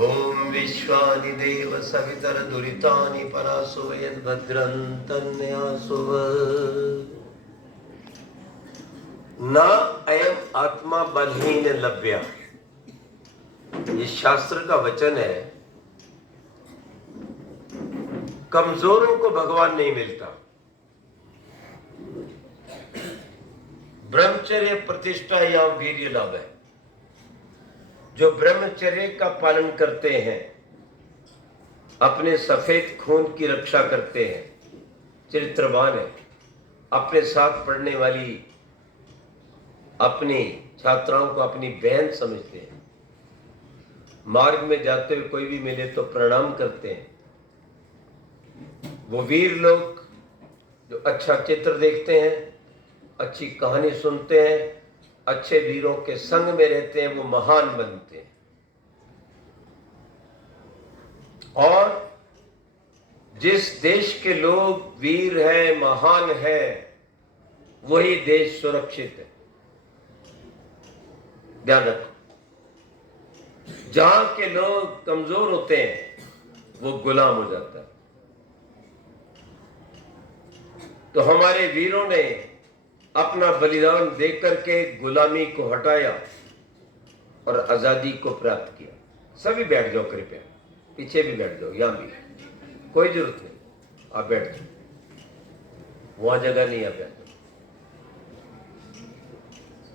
ओम विश्वानि देव सवितर दुरितानि परासो यद्भद्रं तन्यासुव न अयम आत्मा बलहीन लभ्या। ये शास्त्र का वचन है। कमजोरों को भगवान नहीं मिलता। ब्रह्मचर्य प्रतिष्ठा या वीर्य लाभ है। जो ब्रह्मचर्य का पालन करते हैं, अपने सफेद खून की रक्षा करते हैं, चरित्रवान है, अपने साथ पढ़ने वाली अपनी छात्राओं को अपनी बहन समझते हैं, मार्ग में जाते हुए कोई भी मिले तो प्रणाम करते हैं, वो वीर लोग जो अच्छा चित्र देखते हैं, अच्छी कहानी सुनते हैं, अच्छे वीरों के संग में रहते हैं, वो महान बनते हैं। और जिस देश के लोग वीर है, महान है, वही देश सुरक्षित है। ध्यान रखो, जहां के लोग कमजोर होते हैं वो गुलाम हो जाता है। तो हमारे वीरों ने अपना बलिदान देकर के गुलामी को हटाया और आजादी को प्राप्त किया। सभी बैठ जाओ कृपया, पीछे भी बैठ जाओ, यहां भी कोई जरूरत नहीं, आप बैठ जाओ, वहां जगह नहीं, आप बैठ जाओ।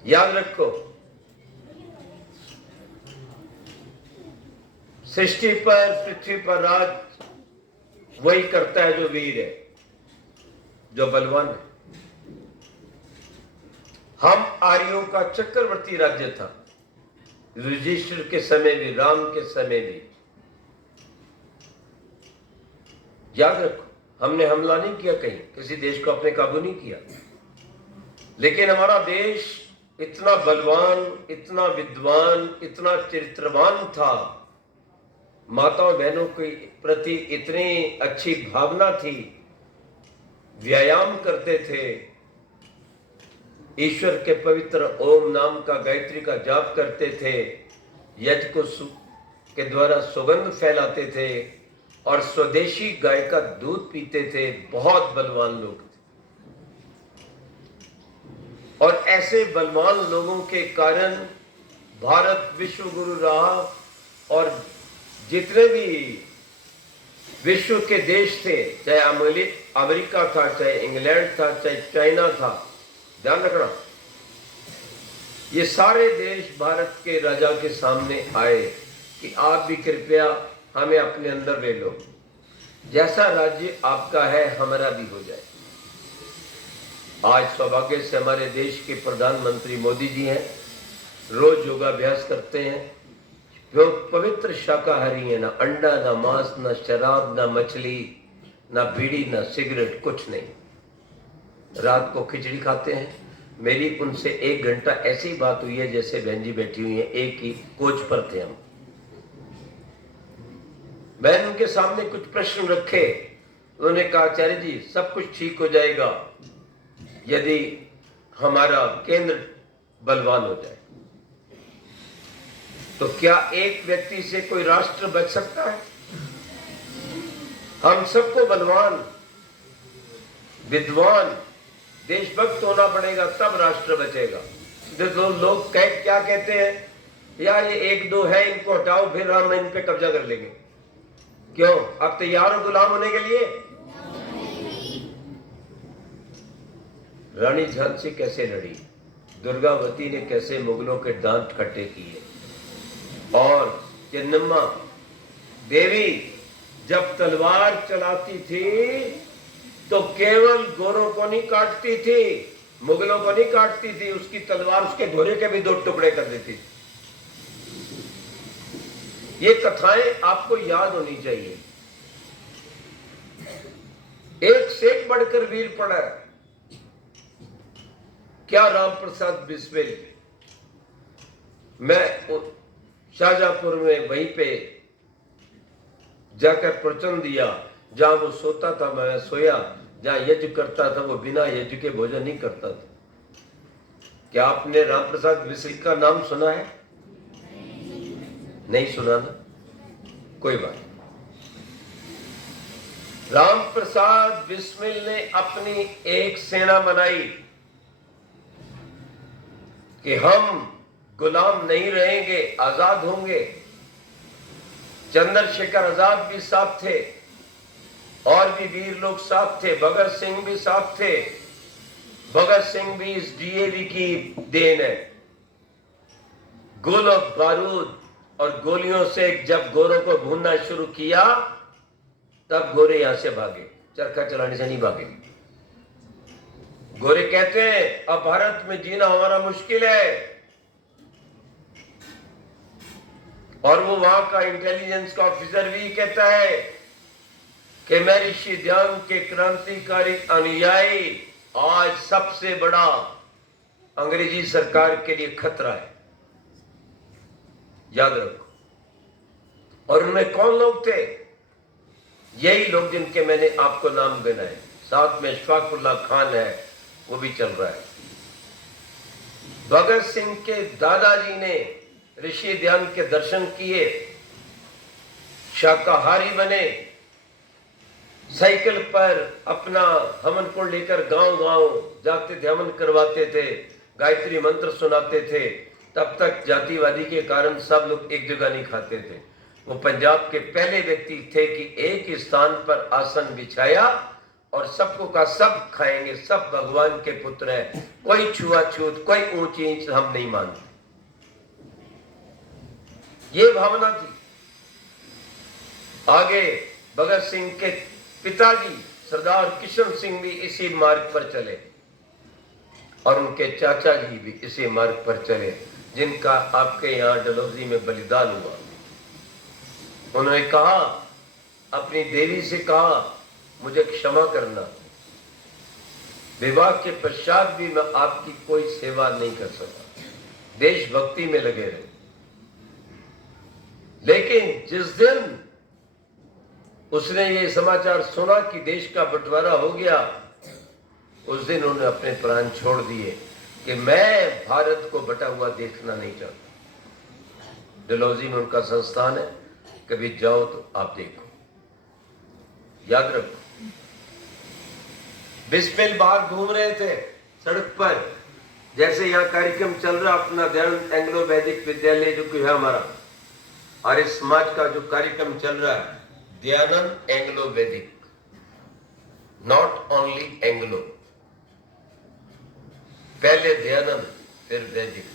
याद रखो, सृष्टि पर, पृथ्वी पर राज वही करता है जो वीर है, जो बलवान है। हम आर्यों का चक्रवर्ती राज्य था, युधिष्ठिर के समय भी, राम के समय भी। याद रखो, हमने हमला नहीं किया, कहीं किसी देश को अपने काबू नहीं किया, लेकिन हमारा देश इतना बलवान, इतना विद्वान, इतना चरित्रवान था, माताओं बहनों के प्रति इतनी अच्छी भावना थी, व्यायाम करते थे, ईश्वर के पवित्र ओम नाम का, गायत्री का जाप करते थे, यज्ञ को के द्वारा सुगंध फैलाते थे और स्वदेशी गाय का दूध पीते थे। बहुत बलवान लोग थे और ऐसे बलवान लोगों के कारण भारत विश्व गुरु रहा। और जितने भी विश्व के देश थे, चाहे अमेरिका था, चाहे इंग्लैंड था, चाहे चाइना था, ध्यान रखना, ये सारे देश भारत के राजा के सामने आए कि आप भी कृपया हमें अपने अंदर ले लो, जैसा राज्य आपका है हमारा भी हो जाए। आज सौभाग्य से हमारे देश के प्रधानमंत्री मोदी जी हैं, रोज योगाभ्यास करते हैं, जो पवित्र शाकाहारी है, ना अंडा, ना मांस, ना शराब, ना मछली, ना बीड़ी, ना सिगरेट, कुछ नहीं। रात को खिचड़ी खाते हैं। मेरी उनसे 1 घंटा ऐसी बात हुई है जैसे बहन जी बैठी हुई है, एक ही कोच पर थे हम। मैंने उनके सामने कुछ प्रश्न रखे, उन्होंने कहा आचार्य जी सब कुछ ठीक हो जाएगा यदि हमारा केंद्र बलवान हो जाए। तो क्या एक व्यक्ति से कोई राष्ट्र बच सकता है? हम सबको बलवान, विद्वान, देशभक्त होना पड़ेगा, तब राष्ट्र बचेगा। तो लोग क्या कहते हैं, यार ये 1-2 है, इनको हटाओ, फिर हम इन पे कब्जा कर लेंगे। क्यों? अब तैयार हो गुलाम होने के लिए? रानी झांसी कैसे लड़ी, दुर्गावती ने कैसे मुगलों के दांत खट्टे किए, और चन्नम्मा देवी जब तलवार चलाती थी तो केवल गोरों को नहीं काटती थी, मुगलों को नहीं काटती थी, उसकी तलवार उसके घोड़े के भी 2 टुकड़े कर देती थी। ये कथाएं आपको याद होनी चाहिए। एक से एक बढ़कर वीर पड़ा है। क्या राम प्रसाद बिस्मिल, मैं शाहजहांपुर में वहीं पे जाकर प्रवचन दिया, जहां वो सोता था मैं सोया, जहां यज्ञ करता था वो बिना यज्ञ के भोजन नहीं करता था। क्या आपने राम प्रसाद बिस्मिल का नाम सुना है? नहीं सुना ना, कोई बात। राम प्रसाद बिस्मिल ने अपनी एक सेना बनाई कि हम गुलाम नहीं रहेंगे, आजाद होंगे। चंद्रशेखर आजाद भी साथ थे और भी वीर लोग साथ थे, भगत सिंह भी साथ थे। भगत सिंह भी इस डीएवी की देन है। गोल और बारूद और गोलियों से जब गोरों को भूनना शुरू किया तब गोरे यहां से भागे, चरखा चलाने से नहीं भागे। गोरे कहते हैं अब भारत में जीना हमारा मुश्किल है, और वो वहां का इंटेलिजेंस का ऑफिसर भी कहता है कि मैं ऋषि ध्यान के क्रांतिकारी अनुयायी आज सबसे बड़ा अंग्रेजी सरकार के लिए खतरा है, याद रखो। और उनमें कौन लोग थे? यही लोग जिनके मैंने आपको नाम गिनाए। साथ में अशफाकुल्ला खान है, वो भी चल रहा है। भगत सिंह के दादाजी ने ऋषि ध्यान के दर्शन किए, शाकाहारी बने, साइकिल पर अपना हवन को लेकर गांव गांव जाते थे, हवन करवाते थे, गायत्री मंत्र सुनाते थे। तब तक जातिवादी के कारण सब लोग एक जगह नहीं खाते थे। वो पंजाब के पहले व्यक्ति थे कि एक स्थान पर आसन बिछाया और सबको कहा सब खाएंगे, सब भगवान के पुत्र हैं, कोई छुआछूत, कोई ऊंच नीच हम नहीं मानते। ये भावना थी। आगे भगत सिंह के पिताजी सरदार किशन सिंह भी इसी मार्ग पर चले और उनके चाचा जी भी इसी मार्ग पर चले, जिनका आपके यहां डलहौजी में बलिदान हुआ। उन्होंने कहा, अपनी देवी से कहा मुझे क्षमा करना, विवाह के पश्चात भी मैं आपकी कोई सेवा नहीं कर सका। देशभक्ति में लगे रहे। लेकिन जिस दिन उसने ये समाचार सुना कि देश का बंटवारा हो गया, उस दिन उन्होंने अपने प्राण छोड़ दिए कि मैं भारत को बटा हुआ देखना नहीं चाहता। डलहौजी में उनका संस्थान है, कभी जाओ तो आप देखो, याद रखो। बिस्मिल बाहर घूम रहे थे सड़क पर, जैसे यहाँ कार्यक्रम चल रहा अपना दयानंद एंग्लो वैदिक विद्यालय जो कि है हमारा आर्य समाज का जो कार्यक्रम चल रहा है, दयानंद एंग्लो वैदिक, नॉट ओनली एंग्लो, पहले दयानंद फिर वैदिक।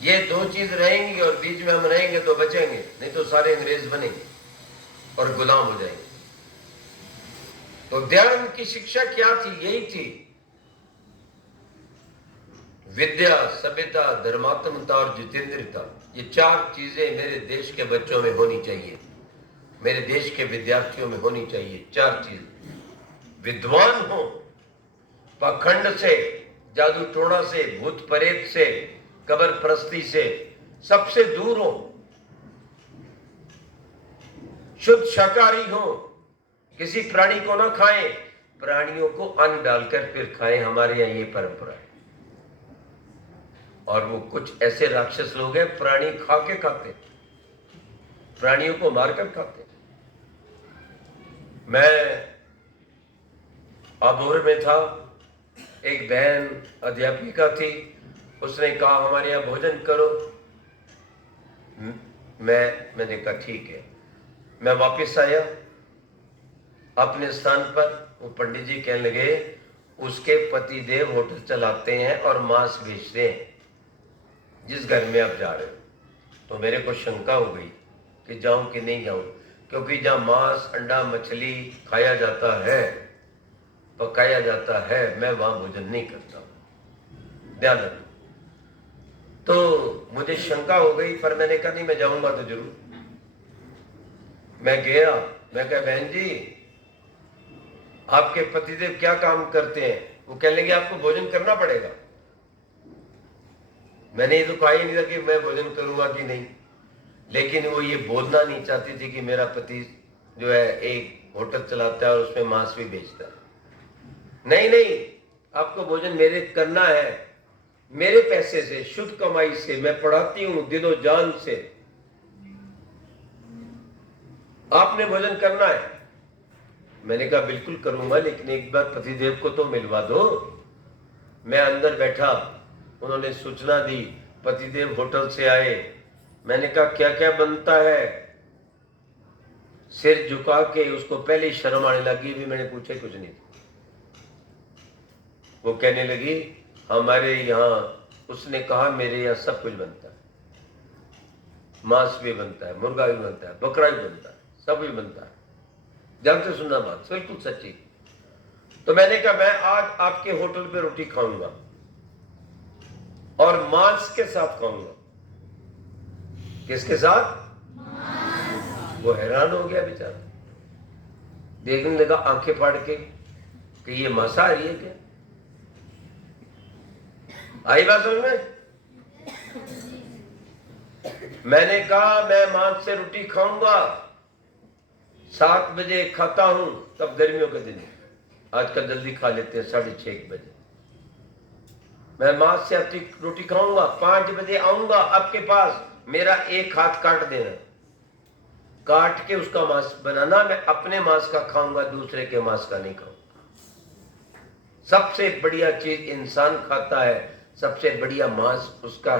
ये दो चीज रहेंगी और बीच में हम रहेंगे तो बचेंगे, नहीं तो सारे अंग्रेज बनेंगे और गुलाम हो जाएंगे। तो दयानंद की शिक्षा क्या थी? यही थी, विद्या, सभ्यता, धर्मात्मकता और जितेंद्रियता। ये चार चीजें मेरे देश के बच्चों में होनी चाहिए, मेरे देश के विद्यार्थियों में होनी चाहिए। चार चीज, विद्वान हो, पाखंड से, जादू टोना से, भूत प्रेत से, कबर परस्ती से सबसे दूर हो, शुद्ध शाकाहारी हो, किसी प्राणी को ना खाएं, प्राणियों को अन्न डालकर फिर खाएं। हमारे यहां ये परंपरा है। और वो कुछ ऐसे राक्षस लोग हैं, प्राणी खा के खाते, प्राणियों को मारकर खाते। मैं अबोहर में था, एक बहन अध्यापिका थी, उसने कहा हमारे यहाँ भोजन करो। मैंने कहा ठीक है। मैं वापस आया अपने स्थान पर, वो पंडित जी कहने लगे उसके पति देव होटल चलाते हैं और मांस बेचते हैं जिस घर में आप जा रहे हो। तो मेरे को शंका हो गई कि जाऊं कि नहीं जाऊं, क्योंकि जहां मांस, अंडा, मछली खाया जाता है, पकाया जाता है, मैं वहां भोजन नहीं करता, ध्यान रखना। तो मुझे शंका हो गई, पर मैंने कहा नहीं मैं जाऊंगा तो जरूर। मैं गया, मैं कहा बहन जी आपके पतिदेव क्या काम करते हैं? वो कहने लगे आपको भोजन करना पड़ेगा। मैंने ये तो कहा ही नहीं था कि मैं भोजन करूंगा कि नहीं, लेकिन वो ये बोलना नहीं चाहती थी कि मेरा पति जो है एक होटल चलाता है और उसमें मांस भी बेचता है। नहीं नहीं, आपको भोजन मेरे करना है। मेरे पैसे से, शुद्ध कमाई से मैं पढ़ाती हूं, दिलो जान से। आपने भोजन करना है। मैंने कहा बिल्कुल करूंगा, लेकिन एक बार पतिदेव को तो मिलवा दो। मैं अंदर बैठा, उन्होंने सूचना दी, पतिदेव होटल से आए। मैंने कहा क्या क्या बनता है। सिर झुका के उसको पहले ही शर्म आने लगी, भी मैंने पूछा कुछ नहीं। वो कहने लगी हमारे यहाँ, उसने कहा मेरे यहाँ सब कुछ बनता है, मांस भी बनता है, मुर्गा भी बनता है, बकरा भी बनता है, सब भी बनता है। ध्यान से सुनना बात, बिल्कुल सच्ची। तो मैंने कहा मैं आज आपके होटल पे रोटी खाऊंगा और मांस के साथ खाऊंगा। किसके साथ? वो हैरान हो गया बेचारा, देखने लगा आंखें फाड़ के कि ये मांसाहारी है क्या। आई बात समझ में? मैंने कहा मैं मांस से रोटी खाऊंगा, 7 बजे खाता हूं, तब गर्मियों के दिन, आजकल जल्दी खा लेते हैं 6:30 बजे। मैं मांस से रोटी खाऊंगा, 5 बजे आऊंगा आपके पास, मेरा एक हाथ काट देना, काट के उसका मांस बनाना, मैं अपने मांस का खाऊंगा, दूसरे के मांस का नहीं खाऊंगा। सबसे बढ़िया चीज इंसान खाता है, सबसे बढ़िया मांस उसका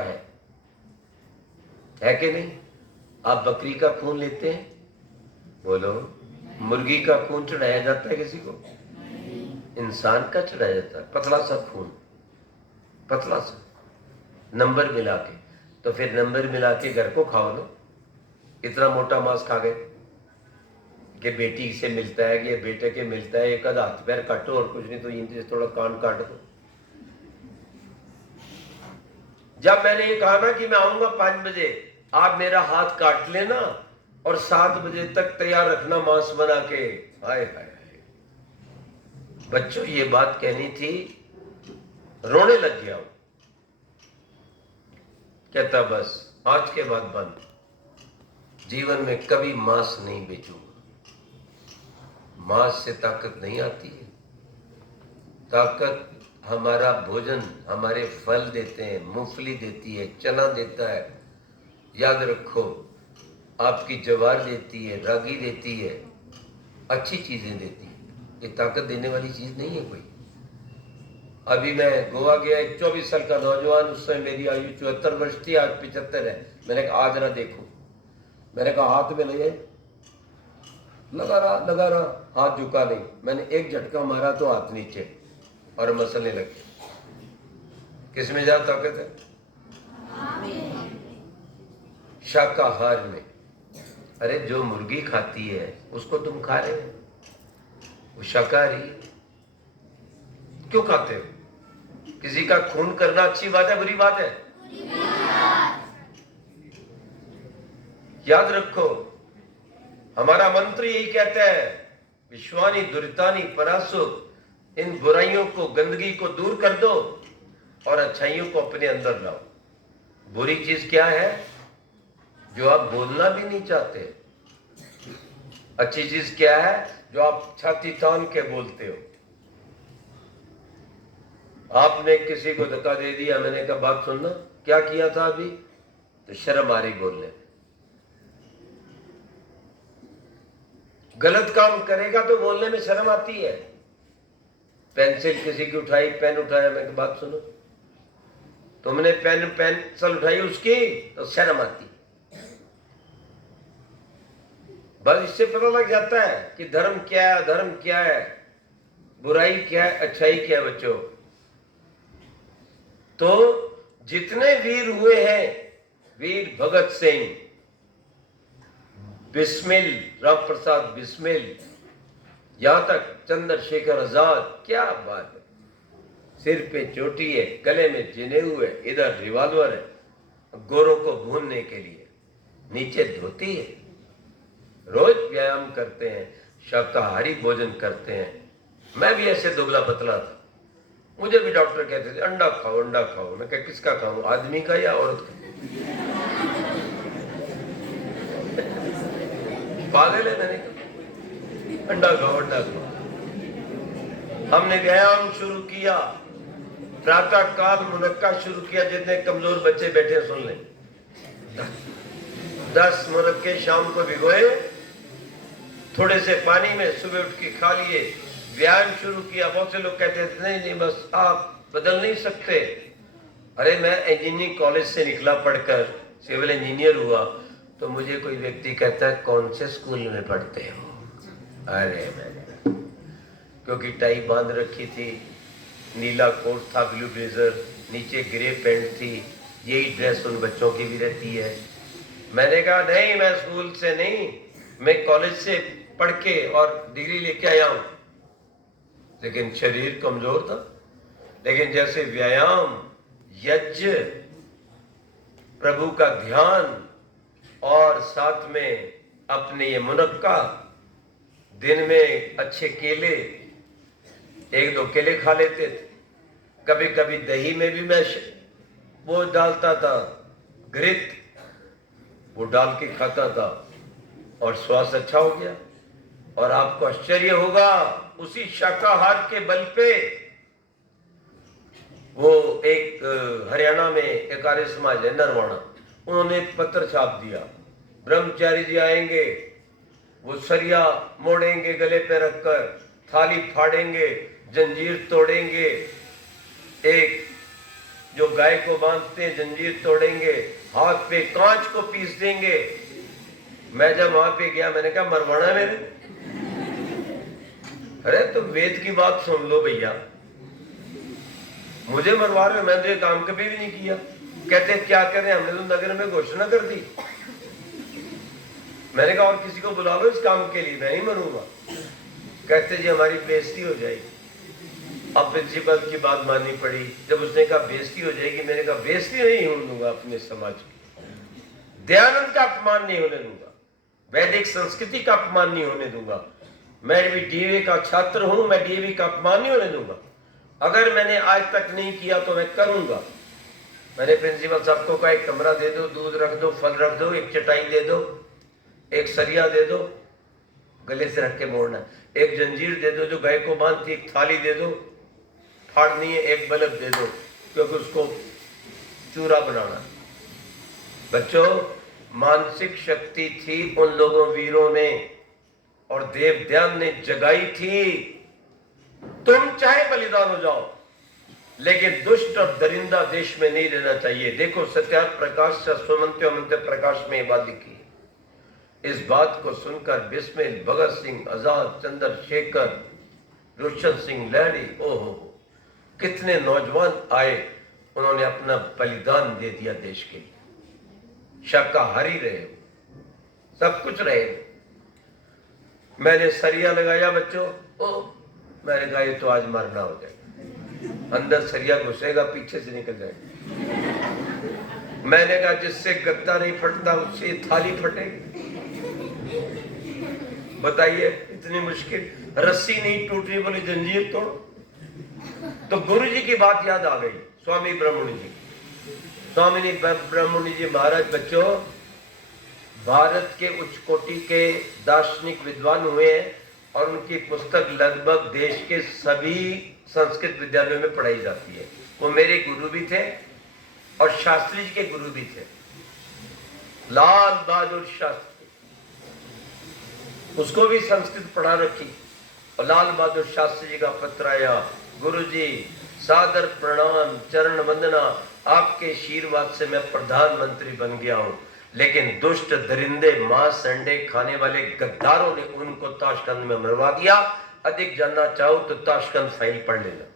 है कि नहीं? आप बकरी का खून लेते हैं? बोलो। मुर्गी का खून चढ़ाया जाता है किसी को? इंसान का चढ़ाया जाता है, पतला सा खून, पतला सा, नंबर मिला के। तो फिर नंबर मिला के घर को खाओ लो। इतना मोटा मांस खा गए कि बेटी से मिलता है कि बेटे के मिलता है, एक आधा हाथ पैर काटो और कुछ नहीं तो इनसे थोड़ा कान काट दो। जब मैंने ये कहा ना कि मैं आऊंगा 5 बजे, आप मेरा हाथ काट लेना और 7 बजे तक तैयार रखना मांस बना के। हाय हाय हाय, बच्चों ये बात कहनी थी, रोने लग गया। कहता बस आज के बाद बंद, जीवन में कभी मांस नहीं बेचूंगा। मांस से ताकत नहीं आती है, ताकत हमारा भोजन, हमारे फल देते हैं, मूंगफली देती है, चना देता है, याद रखो, आपकी ज्वार देती है, रागी देती है, अच्छी चीजें देती है। ये ताकत देने वाली चीज नहीं है कोई। अभी मैं गोवा गया, एक 24 साल का नौजवान, उस समय मेरी आयु 74 वर्ष थी, आज 75 है। मैंने कहा आज ना देखो, मैंने कहा हाथ में ले, लगा रहा, हाथ झुका नहीं। मैंने एक झटका मारा तो हाथ नीचे और मसलने लगे। किस में ज्यादा ताकत है? शाकाहार में। अरे जो मुर्गी खाती है उसको तुम खा रहे हो, वो शाकाहारी। क्यों खाते हो? किसी का खून करना अच्छी बात है, बुरी बात है? याद रखो, हमारा मंत्र यही कहता है, विश्वानी दुरितानी परासु, इन बुराइयों को, गंदगी को दूर कर दो और अच्छाइयों को अपने अंदर लाओ। बुरी चीज क्या है? जो आप बोलना भी नहीं चाहते। अच्छी चीज क्या है? जो आप छाती तान के बोलते हो। आपने किसी को धक्का दे दिया, मैंने कहा बात सुनना, क्या किया था अभी, तो शर्म आ रही बोलने। गलत काम करेगा तो बोलने में शर्म आती है। पेंसिल किसी की उठाई, पेन उठाया, मैं बात सुनो, तुमने पेंसिल उठाई उसकी तो शर्म आती। बस इससे पता लग जाता है कि धर्म क्या है, अधर्म क्या है, बुराई क्या है, अच्छाई क्या है। बच्चों, तो जितने वीर हुए हैं, वीर भगत सिंह, बिस्मिल, राम प्रसाद बिस्मिल, यहां तक चंद्रशेखर आजाद, क्या बात है। सिर पे चोटी है, गले में जनेऊ है, इधर रिवॉल्वर है, गोरों को भूनने के लिए, नीचे धोती है, रोज व्यायाम करते हैं, शाकाहारी भोजन करते हैं। मैं भी ऐसे दुबला पतला था, मुझे भी डॉक्टर कहते थे अंडा खाओ, अंडा खाओ। मैं कहा किसका खाऊं, आदमी का या औरत का? पागल है? मैंने कहा अंडा खाओ, अंडा खाओ। हमने व्यायाम शुरू किया, प्रातः काल मुनक्का शुरू किया, जितने कमजोर बच्चे बैठे सुन लें। 10 मुनक्के शाम को भिगोए थोड़े से पानी में, सुबह उठ के खा लिए, व्यायाम शुरू किया। बहुत से लोग कहते थे नहीं नहीं बस आप बदल नहीं सकते। अरे मैं इंजीनियरिंग कॉलेज से निकला पढ़कर, सिविल इंजीनियर हुआ, तो मुझे कोई व्यक्ति कहता है कौन से स्कूल में पढ़ते हो? अरे मैंने क्योंकि टाई बांध रखी थी, नीला कोट था, ब्लू ब्लेजर, नीचे ग्रे पैंट थी, यही ड्रेस उन बच्चों की भी रहती है। मैंने कहा नहीं मैं स्कूल से नहीं, मैं कॉलेज से पढ़ के और डिग्री लेके आया हूं। लेकिन शरीर कमजोर था। लेकिन जैसे व्यायाम, यज्ञ, प्रभु का ध्यान और साथ में अपने ये मुनक्का, दिन में अच्छे केले, 1-2 केले खा लेते थे। कभी कभी दही में भी मैं वो डालता था, घृत, वो डाल के खाता था और स्वास्थ्य अच्छा हो गया। और आपको आश्चर्य होगा, उसी शाकाहार के बल पे वो एक हरियाणा में एक आर्य समाज है नरवाणा, उन्होंने पत्र छाप दिया, ब्रह्मचारी जी आएंगे, वो सरिया मोड़ेंगे गले पे रखकर, थाली फाड़ेंगे, जंजीर तोड़ेंगे, एक जो गाय को बांधते हैं जंजीर तोड़ेंगे, हाथ पे कांच को पीस देंगे। मैं जब वहां पे गया मैंने कहा मरवाना मेरे। अरे तुम वेद की बात सुन लो भैया, मुझे मरवा रहे हो? मैंने तो ये काम कभी भी नहीं किया। कहते क्या करें, हमने तो नगर में घोषणा कर दी। मैंने कहा और किसी को बुला लो इस काम के लिए, मैं नहीं मरूंगा। कहते जी हमारी बेइज्जती हो जाएगी। अब प्रिंसिपल की बात माननी पड़ी। जब उसने कहा बेइज्जती हो जाएगी, मैंने कहा बेइज्जती नहीं होने दूंगा अपने समाज की, दयानंद का अपमान नहीं होने दूंगा, वैदिक संस्कृति का अपमान नहीं होने दूंगा। मैं भी डीएवी का छात्र हूं, मैं डीएवी का अपमान नहीं होने दूंगा। अगर मैंने आज तक नहीं किया तो मैं करूंगा। मैंने प्रिंसिपल साहब को कहा एक कमरा दे दो, दूध रख दो, फल रख दो, एक चटाई दे दो, एक सरिया दे दो, गले से रख के मोड़ना, एक जंजीर दे दो जो गाय को बांधती, एक थाली दे दो, फाड़नी है, एक बल्ब दे दो क्योंकि उसको चूरा बनाना। बच्चों, मानसिक शक्ति थी उन लोगों वीरों में और देव ध्यान ने जगाई थी। तुम चाहे बलिदान हो जाओ, लेकिन दुष्ट और दरिंदा देश में नहीं रहना चाहिए। देखो सत्यार्थ प्रकाश सुमंत्य प्रकाश में बात लिखी। इस बात को सुनकर बिस्मिल, भगत सिंह, आजाद, चंद्रशेखर, रोशन सिंह लहरी, ओहो कितने नौजवान आए, उन्होंने अपना बलिदान दे दिया देश के लिए। शाकाहारी रहे, सब कुछ रहे। मैंने सरिया लगाया बच्चों, मैंने कहा ये तो आज मरना हो जाएगा। अंदर सरिया घुसेगा, पीछे से निकल जाएगा। मैंने कहा जिससे गद्दा नहीं फटता उससे थाली फटेगी। बताइए इतनी मुश्किल, रस्सी नहीं टूट रही, बोली जंजीर तोड़ो। तो गुरु जी की बात याद आ गई, स्वामी ब्रह्मणि जी। स्वामी ब्रह्मणि जी महाराज बच्चों भारत के उच्च कोटि के दार्शनिक विद्वान हुए हैं और उनकी पुस्तक लगभग देश के सभी संस्कृत विद्यालयों में पढ़ाई जाती है। वो मेरे गुरु भी थे और शास्त्री जी के गुरु भी थे, लाल बहादुर शास्त्री, उसको भी संस्कृत पढ़ा रखी। और लाल बहादुर शास्त्री जी का पत्र आया, गुरु जी सादर प्रणाम, चरण वंदना, आपके आशीर्वाद से मैं प्रधानमंत्री बन गया हूं, लेकिन दुष्ट दरिंदे मांस अंडे खाने वाले गद्दारों ने उनको ताशकंद में मरवा दिया। अधिक जानना चाहो तो ताशकंद फाइल पढ़ लेना।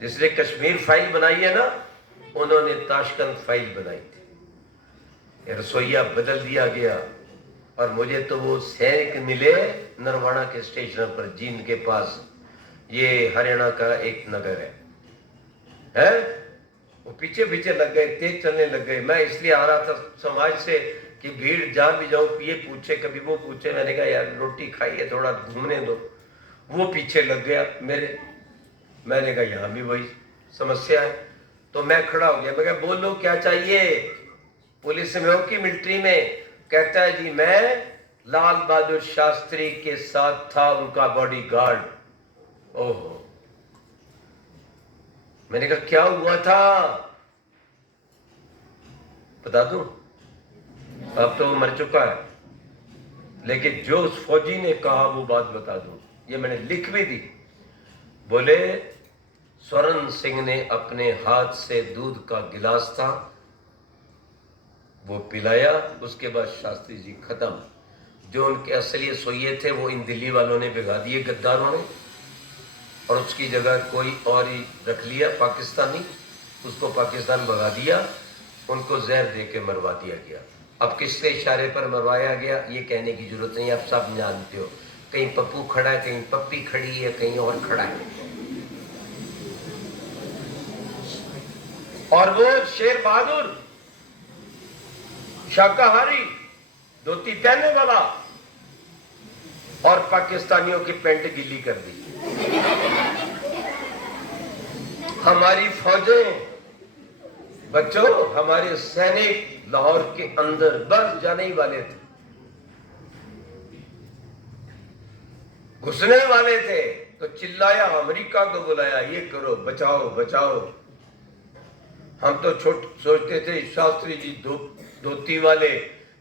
जिसने कश्मीर फाइल बनाई है ना, उन्होंने ताशकंद फाइल बनाई थी। रसोईया बदल दिया गया और मुझे तो वो सैनिक मिले नरवाणा के स्टेशन पर, जींद के पास, ये हरियाणा का एक नगर है? वो पीछे पीछे लग गए, तेज चलने लग गए। मैं इसलिए आ रहा था समाज से कि भीड़ जहां भी जाऊं ये पूछे, कभी वो पूछे। मैंने कहा यार रोटी खाइए, थोड़ा घूमने दो। वो पीछे लग गया मेरे। मैंने कहा यहाँ भी वही समस्या है। तो मैं खड़ा हो गया, मैं कहा बोलो क्या चाहिए, पुलिस में हो कि मिलिट्री में? कहता है जी मैं लाल बहादुर शास्त्री के साथ था, उनका बॉडीगार्ड। ओहो, मैंने कहा क्या हुआ था, बता दूं? अब तो वो मर चुका है, लेकिन जो उस फौजी ने कहा वो बात बता दूं, ये मैंने लिख भी दी। बोले स्वर्ण सिंह ने अपने हाथ से दूध का गिलास था वो पिलाया, उसके बाद शास्त्री जी खत्म। जो उनके असली सोइए थे वो इन दिल्ली वालों ने भिगा दिए, गद्दारों ने, और उसकी जगह कोई और ही रख लिया पाकिस्तानी, उसको पाकिस्तान भगा दिया, उनको जहर दे के मरवा दिया गया। अब किसके इशारे पर मरवाया गया ये कहने की जरूरत नहीं, आप सब जानते हो। कहीं पप्पू खड़ा है, कहीं पप्पी खड़ी है, कहीं और खड़ा है। और वो शेर बहादुर शाकाहारी, धोती पहनने वाला, और पाकिस्तानियों की पैंट गिल्ली कर दी। हमारी फौजें, बच्चों, हमारे सैनिक लाहौर के अंदर बस जाने ही वाले थे, घुसने वाले थे, तो चिल्लाया, अमेरिका को बुलाया, ये करो, बचाओ बचाओ। हम तो सोचते थे शास्त्री जी धोती वाले,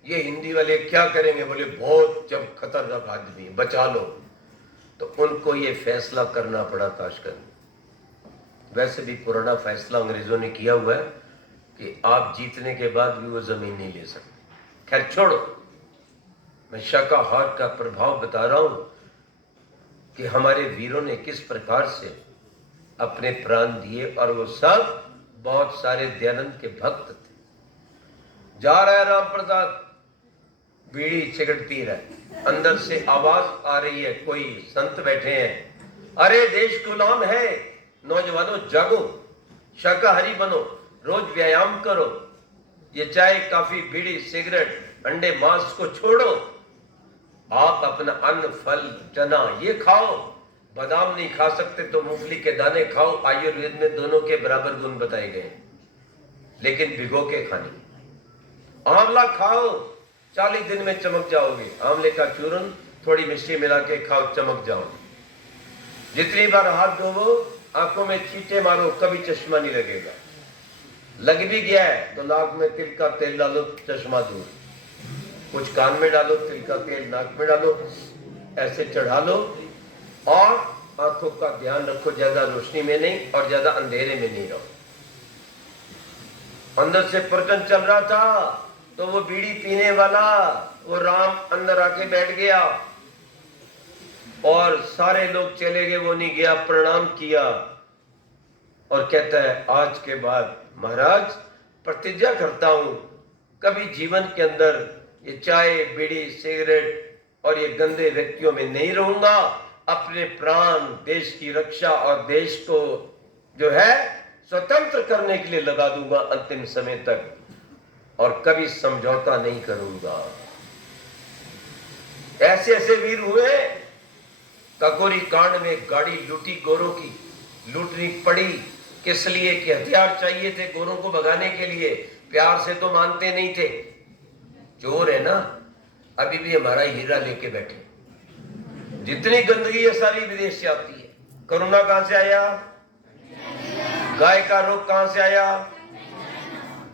ये हिंदी वाले क्या करेंगे? बोले बहुत जब खतरनाक आदमी, बचा लो। तो उनको ये फैसला करना पड़ा ताशकंद। वैसे भी पुराना फैसला अंग्रेजों ने किया हुआ है कि आप जीतने के बाद भी वो जमीन नहीं ले सकते। खैर छोड़ो, मैं शाकाहार का प्रभाव बता रहा हूं कि हमारे वीरों ने किस प्रकार से अपने प्राण दिए, और वो सब बहुत सारे दयानंद के भक्त थे। जा रहा है राम प्रसाद, बीड़ी सिगरेट पी रहा है, अंदर से आवाज आ रही है, कोई संत बैठे हैं, अरे देश गुलाम है, नौजवानों जागो, शाकाहारी बनो, रोज व्यायाम करो, ये चाय काफी बीड़ी सिगरेट अंडे मांस को छोड़ो, आप अपना अन्न फल चना ये खाओ, बादाम नहीं खा सकते तो मूंगफली के दाने खाओ, आयुर्वेद में दोनों के बराबर गुण बताए गए, लेकिन भिगो के खाने। आंवला खाओ, 40 दिन में चमक जाओगे, आंवले का चूर्ण थोड़ी मिर्ची मिला के खाओ, चमक जाओगे। जितनी बार हाथ धोवो, आंखों में छींटे मारो, कभी चश्मा नहीं लगेगा। लग भी गया है तो नाक में तिल का तेल डालो, चश्मा दूर। कुछ कान में डालो, तिल का तेल नाक में डालो, ऐसे चढ़ा लो, और आंखों का ध्यान रखो, ज्यादा रोशनी में नहीं और ज्यादा अंधेरे में नहीं रहो। अंदर से प्रवचन चल रहा था तो वो बीड़ी पीने वाला वो राम अंदर आके बैठ गया, और सारे लोग चले गए, वो नहीं गया, प्रणाम किया और कहता है आज के बाद महाराज प्रतिज्ञा करता हूं कभी जीवन के अंदर ये चाय बीड़ी सिगरेट और ये गंदे व्यक्तियों में नहीं रहूंगा, अपने प्राण देश की रक्षा और देश को जो है स्वतंत्र करने के लिए लगा दूंगा अंतिम समय तक, और कभी समझौता नहीं करूंगा। ऐसे ऐसे वीर हुए। काकोरी कांड में गाड़ी लूटी गोरों की, लूटनी पड़ी किस लिए कि हथियार चाहिए थे गोरों को भगाने के लिए, प्यार से तो मानते नहीं थे। चोर है ना, अभी भी हमारा हीरा लेके बैठे। जितनी गंदगी है सारी विदेश से आती है। कोरोना कहां से आया? गाय का रोग कहां से आया?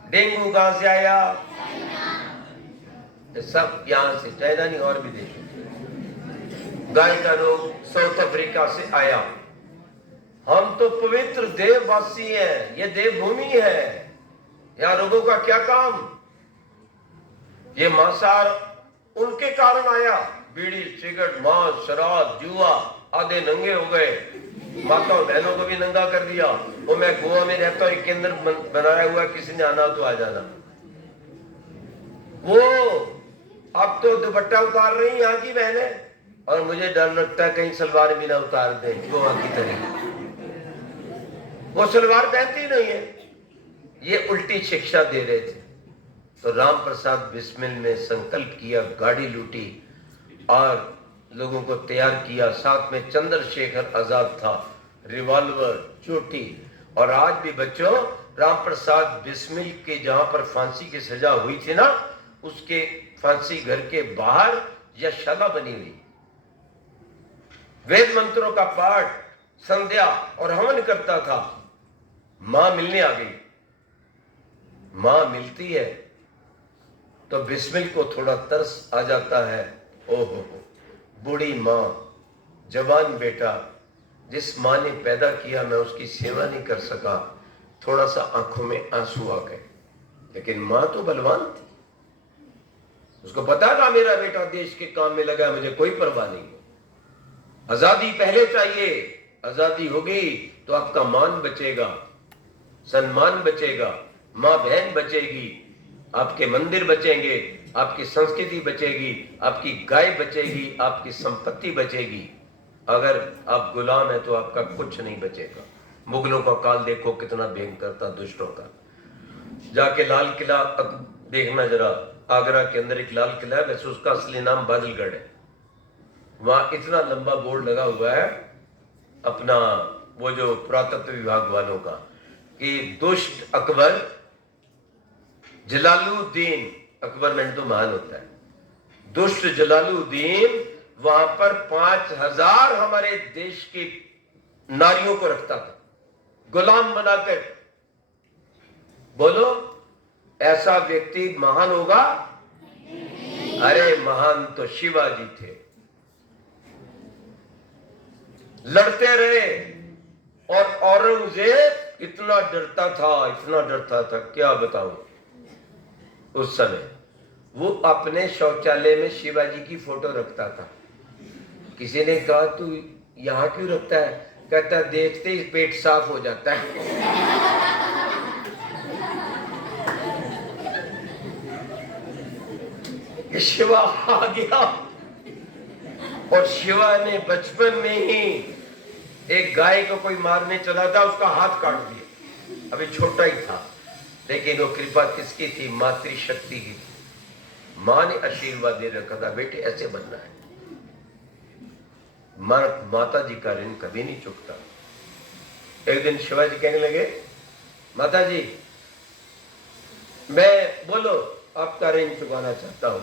डेंगू कहां से आया? सब यहां से, चाइना नहीं और भी देशों से। गाय का रोग साउथ अफ्रीका से आया। हम तो पवित्र देववासी हैं, ये देवभूमि है, यहां रोगों का क्या काम? ये मांसाहार उनके कारण आया। बीड़ी सिगरेट मांस शराब जुआ, आधे नंगे हो गए, माताओं बहनों को भी नंगा कर दिया। वो मैं गोवा में रहता हूं, एक केंद्र बनाया हुआ, किसी ने आना तो आ जाना। वो अब तो दुपट्टा उतार रही यहाँ की बहनें, और मुझे डर लगता है कहीं सलवार भी ना उतार दें गोवा की तरह। वो सलवार पहनती नहीं है, ये उल्टी शिक्षा दे रहे थे। तो राम प्रसाद बिस्मिल ने संकल्प किया, गाड़ी लूटी और लोगों को तैयार किया। साथ में चंद्रशेखर आजाद था, रिवॉल्वर चोटी। और आज भी बच्चों राम प्रसाद बिस्मिल के जहां पर फांसी की सजा हुई थी ना, उसके फांसी घर के बाहर यशशाला बनी हुई, वेद मंत्रों का पाठ संध्या और हवन करता था। मां मिलने आ गई। मां मिलती है तो बिस्मिल को थोड़ा तरस आ जाता है। ओहो, बूढ़ी मां, जवान बेटा, जिस मां ने पैदा किया मैं उसकी सेवा नहीं कर सका, थोड़ा सा आंखों में आंसू आ गए। लेकिन मां तो बलवान थी, उसको पता था मेरा बेटा देश के काम में लगा, मुझे कोई परवाह नहीं। आजादी पहले चाहिए, आजादी होगी तो आपका मान बचेगा, सम्मान बचेगा, मां बहन बचेगी, आपके मंदिर बचेंगे, आपकी संस्कृति बचेगी, आपकी गाय बचेगी, आपकी संपत्ति बचेगी। अगर आप गुलाम है तो आपका कुछ नहीं बचेगा। मुगलों का काल देखो कितना भयंकर था, दुष्टों का। जाके लाल किला देखना जरा, आगरा के अंदर एक लाल किला है, वैसे उसका असली नाम बादलगढ़ है। वहां इतना लंबा बोर्ड लगा हुआ है अपना वो जो पुरातत्व विभाग वालों का, कि दुष्ट अकबर, जलालुद्दीन, अकबर में तो महान होता है, दुष्ट जलालुद्दीन वहां पर 5000 हमारे देश की नारियों को रखता था गुलाम बनाकर। बोलो, ऐसा व्यक्ति महान होगा? अरे महान तो शिवाजी थे, लड़ते रहे। और औरंगजेब इतना डरता था, इतना डरता था, क्या बताऊं। उस समय वो अपने शौचालय में शिवाजी की फोटो रखता था। किसी ने कहा तू यहां क्यों रखता है? कहता देखते ही पेट साफ हो जाता है। शिवा आ गया और शिवा ने बचपन में ही एक गाय को कोई मारने चला था, उसका हाथ काट दिया। अभी छोटा ही था, लेकिन वो कृपा किसकी थी? मातृशक्ति की। मां ने आशीर्वाद दे रखा था, बेटे ऐसे बनना है। माता जी का ऋण कभी नहीं चुकता। एक दिन शिवाजी कहने लगे, माता जी मैं बोलो आपका ऋण चुकाना चाहता हूं।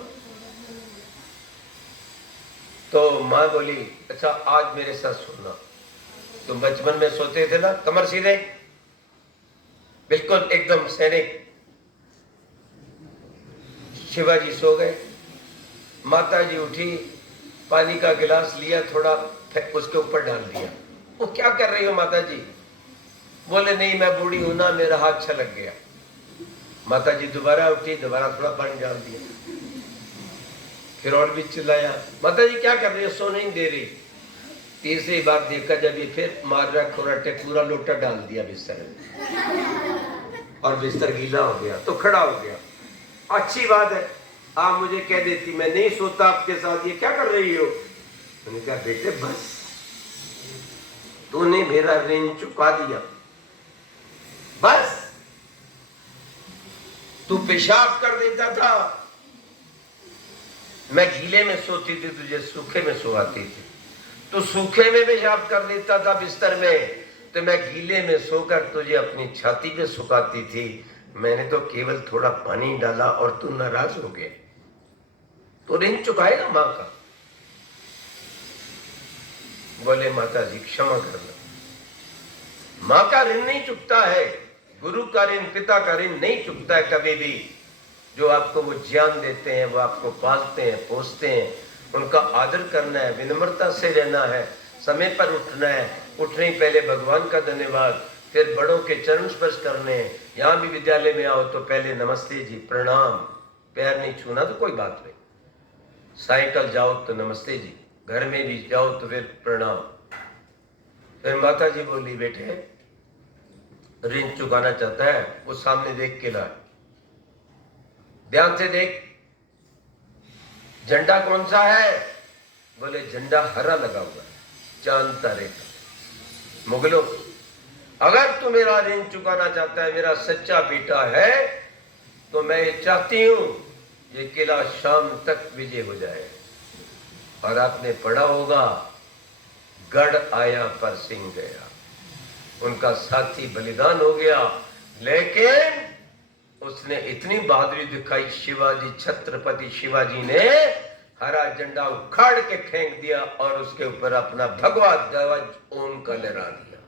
तो मां बोली, अच्छा आज मेरे साथ सुनना, तुम बचपन में सोते थे ना कमर सीधे, बिल्कुल एकदम सैनिक। शिवाजी सो गए, माता जी उठी, पानी का गिलास लिया, थोड़ा उसके ऊपर डाल दिया। वो क्या कर रही हो माता जी? बोले नहीं मैं बूढ़ी हूं ना, मेरा हाथ छलक गया। माता जी दोबारा उठी, दोबारा थोड़ा पानी डाल दिया, फिर और भी चिल्लाया, माता जी क्या कर रही हो? सो नहीं दे रही। तीसरी बार देखा जब ये फिर मार रहा खुराटे, पूरा लोटा डाल दिया बिस्तर में और बिस्तर गीला हो गया तो खड़ा हो गया। अच्छी बात है, आप मुझे कह देती मैं नहीं सोता आपके साथ, ये क्या कर रही हो? मैंने कहा बेटे बस, तूने मेरा ऋण चुका दिया, बस। तू पेशाब कर देता था, मैं गीले में सोती थी, तुझे सूखे में सुलाती थी। तो सूखे में पेशाब कर देता था बिस्तर में, तो मैं गीले में सोकर तुझे अपनी छाती पे सुखाती थी। मैंने तो केवल थोड़ा पानी डाला और तू नाराज हो गया। तो ऋण चुकाएगा मां का? बोले माता जी क्षमा करना, मां का ऋण नहीं चुकता है, गुरु का ऋण, पिता का ऋण नहीं चुकता है कभी भी। जो आपको वो ज्ञान देते हैं, वो आपको पालते हैं, पोसते हैं, उनका आदर करना है, विनम्रता से रहना है, समय पर उठना है। उठने ही पहले भगवान का धन्यवाद, फिर बड़ों के चरण स्पर्श करने हैं। यहाँ भी विद्यालय में आओ तो पहले नमस्ते जी, प्रणाम, पैर नहीं छूना तो कोई बात नहीं, साइकिल जाओ तो नमस्ते जी, घर में भी जाओ तो फिर प्रणाम। फिर माता जी बोली बेटे ऋण चुकाना चाहता है, वो सामने देख के लाए, ध्यान से देख, झंडा कौन सा है? बोले झंडा हरा लगा हुआ है, चांद तारे का, मुगलों। अगर तू मेरा ऋण चुकाना चाहता है, मेरा सच्चा बेटा है, तो मैं चाहती हूं ये किला शाम तक विजय हो जाए। और आपने पढ़ा होगा, गढ़ आया पर सिंह गया, उनका साथी बलिदान हो गया, लेकिन उसने इतनी बहादुरी दिखाई, शिवाजी, छत्रपति शिवाजी ने हरा झंडा उखाड़ के फेंक दिया और उसके ऊपर अपना भगवा ध्वज ओम का लहरा दिया।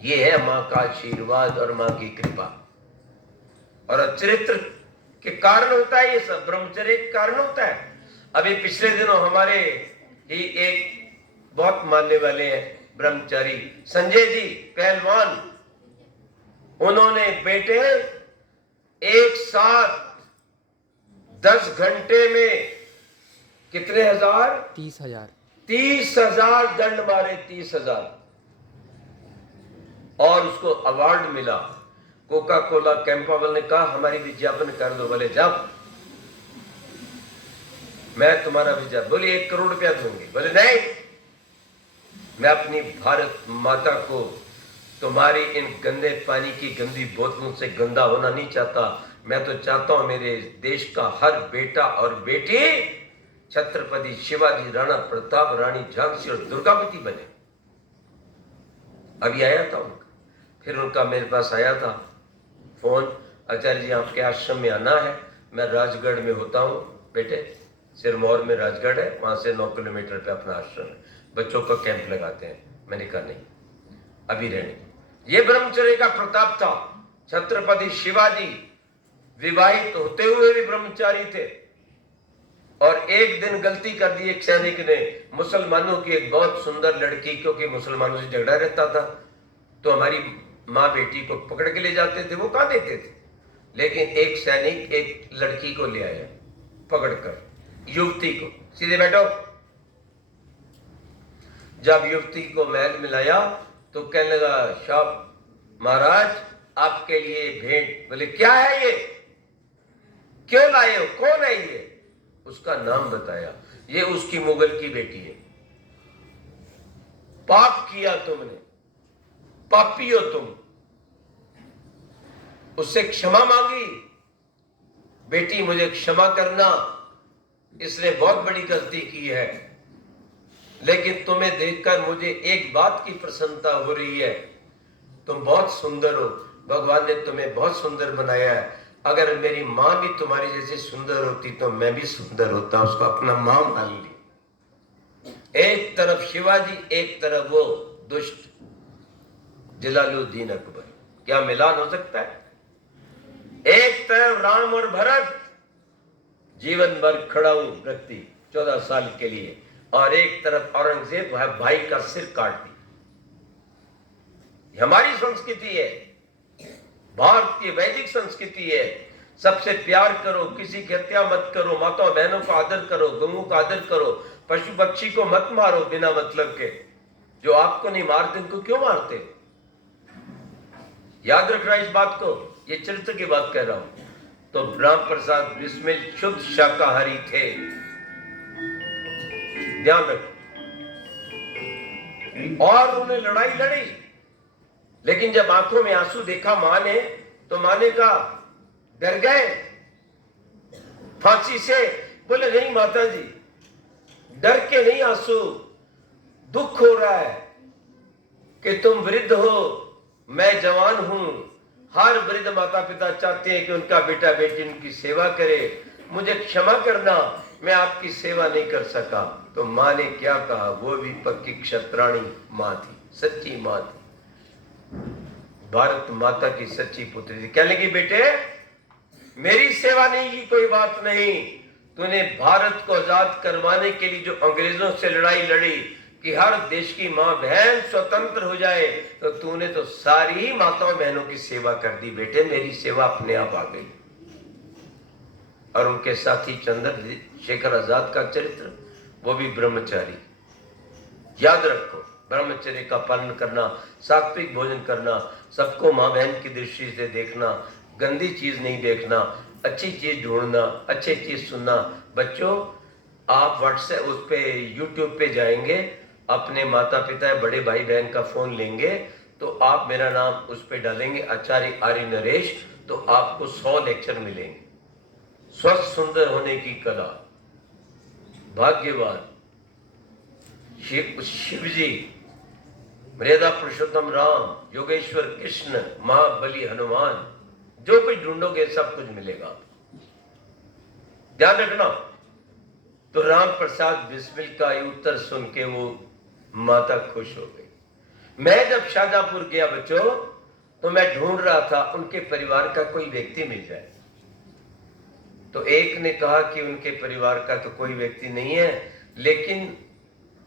ये है माँ का आशीर्वाद और माँ की कृपा। और चरित्र के कारण होता है, ये सब ब्रह्मचर्य के कारण होता है। अभी पिछले दिनों हमारे ही एक बहुत मानने वाले हैं ब्रह्मचारी संजय जी पहलवान, उन्होंने बेटे एक साथ 10 घंटे में कितने हजार? 30,000। 30,000 दंड मारे, 30,000। और उसको अवार्ड मिला। कोका कोला कैंपावल ने कहा हमारी विज्ञापन कर दो। बोले जब मैं तुम्हारा विज्ञापन, बोले 1 करोड़ रुपया दूंगी। बोले नहीं, मैं अपनी भारत माता को तुम्हारी इन गंदे पानी की गंदी बोतलों से गंदा होना नहीं चाहता। मैं तो चाहता हूं मेरे देश का हर बेटा और बेटी छत्रपति शिवाजी, राणा प्रताप, रानी झांसी और दुर्गावती बने। अभी आया था उनका, फिर उनका मेरे पास आया था फोन, आचार्य जी आपके आश्रम में आना है। मैं राजगढ़ में होता हूँ बेटे, सिरमौर में राजगढ़ है, वहां से 9 किलोमीटर पे अपना आश्रम है, बच्चों का कैंप लगाते हैं। मैंने कहा नहीं, अभी रहने। ये ब्रह्मचर्य का प्रताप था। छत्रपति शिवाजी विवाहित होते हुए भी ब्रह्मचारी थे। और एक दिन गलती कर दी एक सैनिक ने, मुसलमानों की एक बहुत सुंदर लड़की, क्योंकि मुसलमानों से झगड़ा रहता था तो हमारी माँ बेटी को पकड़ के ले जाते थे, वो कहाँ देते थे। लेकिन एक सैनिक एक लड़की को ले आया पकड़कर, युवती को, सीधे बैठो। जब युवती को महल मिलाया तो कहने लगा शाह महाराज आपके लिए भेंट। बोले क्या है ये, क्यों लाए हो, कौन है ये? उसका नाम बताया, ये उसकी मुगल की बेटी है। पाप किया तुमने, पापी हो तुम। उससे क्षमा मांगी, बेटी मुझे क्षमा करना, इसने बहुत बड़ी गलती की है, लेकिन तुम्हें देखकर मुझे एक बात की प्रसन्नता हो रही है, तुम बहुत सुंदर हो, भगवान ने तुम्हें बहुत सुंदर बनाया है। अगर मेरी मां भी तुम्हारी जैसे सुंदर होती तो मैं भी सुंदर होता। उसको अपना मां मान ली। एक तरफ शिवाजी, एक तरफ वो दुष्ट जलालुद्दीन अकबर, क्या मिलान हो सकता है? एक तरफ राम और भरत, जीवन भर खड़ा हूं व्यक्ति 14 साल के लिए, और एक तरफ औरंगजेब भाई का सिर काट दी। हमारी संस्कृति है, भारतीय वैदिक संस्कृति है। सबसे प्यार करो, किसी की हत्या मत करो, माताओं बहनों का आदर करो, गऊ का आदर करो, पशु पक्षी को मत मारो बिना मतलब के। जो आपको नहीं मारते उनको क्यों मारते? याद रखना इस बात को, ये चरित्र की बात कह रहा हूं। तो राम प्रसाद बिस्मिल शुद्ध शाकाहारी थे, ध्यान रखो। और उन्होंने लड़ाई लड़ी, लेकिन जब आंखों में आंसू देखा मां ने, तो मां ने कहा डर गए फांसी से? बोले नहीं माता जी, डर के नहीं आंसू, दुख हो रहा है कि तुम वृद्ध हो, मैं जवान हूं। हर वृद्ध माता पिता चाहते हैं कि उनका बेटा बेटी उनकी सेवा करे। मुझे क्षमा करना, मैं आपकी सेवा नहीं कर सका। तो मां ने क्या कहा, वो भी पक्की क्षत्राणी मां थी, सच्ची मां थी, भारत माता की सच्ची पुत्री थी। कहने लगी बेटे मेरी सेवा नहीं की कोई बात नहीं, तूने भारत को आजाद करवाने के लिए जो अंग्रेजों से लड़ाई लड़ी कि हर देश की मां बहन स्वतंत्र हो जाए, तो तूने तो सारी ही माताओं बहनों की सेवा कर दी बेटे, मेरी सेवा अपने आप आ गई। और उनके साथी चंद्रशेखर आजाद का चरित्र, वो भी ब्रह्मचारी। याद रखो, ब्रह्मचर्य का पालन करना, सात्विक भोजन करना, सबको मां बहन की दृष्टि से देखना, गंदी चीज नहीं देखना, अच्छी चीज ढूंढना, अच्छी चीज सुनना। बच्चों आप व्हाट्सएप उस पे यूट्यूब पे जाएंगे, अपने माता पिता बड़े भाई बहन का फोन लेंगे, तो आप मेरा नाम उस पे डालेंगे आचार्य आर्य नरेश, तो आपको 100 लेक्चर मिलेंगे। स्वस्थ सुंदर होने की कला, भाग्यवान शिव जी, मर्यादा पुरुषोत्तम राम, योगेश्वर कृष्ण, महाबली हनुमान, जो कुछ ढूंढोगे सब कुछ मिलेगा। ध्यान रखना। तो राम प्रसाद बिस्मिल का उत्तर सुन के वो माता खुश हो गई। मैं जब शाहजहांपुर गया बच्चों, तो मैं ढूंढ रहा था उनके परिवार का कोई व्यक्ति मिल जाए। तो एक ने कहा कि उनके परिवार का तो कोई व्यक्ति नहीं है, लेकिन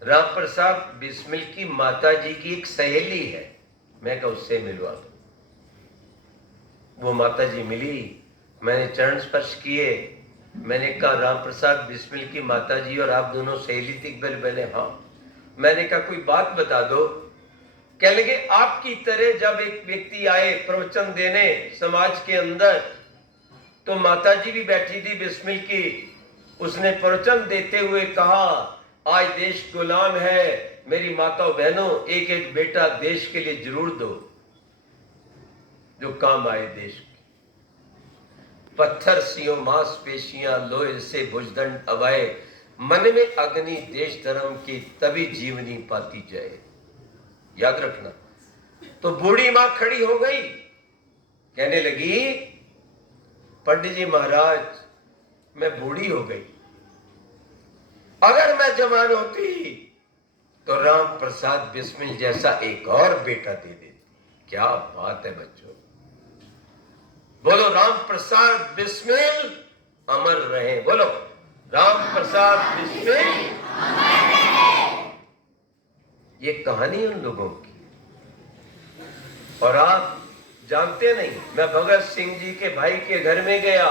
राम प्रसाद बिस्मिल की माता जी की एक सहेली है, मैं कहा उससे मिलवा दो। वो माता जी मिली, मैंने चरण स्पर्श किए, मैंने कहा राम प्रसाद बिस्मिल की माता जी और आप दोनों सहेली थी? बोले हाँ। मैंने कहा कोई बात बता दो। कह लगे आपकी तरह जब एक व्यक्ति आए प्रवचन देने समाज के अंदर, तो माता जी भी बैठी थी बिस्मिल की, उसने प्रवचन देते हुए कहा आज देश गुलाम है, मेरी माताओं बहनों एक एक बेटा देश के लिए जरूर दो जो काम आए देश के। पत्थर सियो मांसपेशियां लोहे से भुजदंड अवाए, मन में अग्नि देश धर्म की तभी जीवनी पाती जाए। याद रखना। तो बूढ़ी मां खड़ी हो गई, कहने लगी पंडित जी महाराज मैं बूढ़ी हो गई, अगर मैं जवान होती तो राम प्रसाद बिस्मिल जैसा एक और बेटा दे देती। क्या बात है बच्चों, बोलो राम प्रसाद बिस्मिल अमर रहे। बोलो राम प्रसाद बिस्मिल अमर रहे। ये कहानी उन लोगों की। और आप जानते नहीं, मैं भगत सिंह जी के भाई के घर में गया,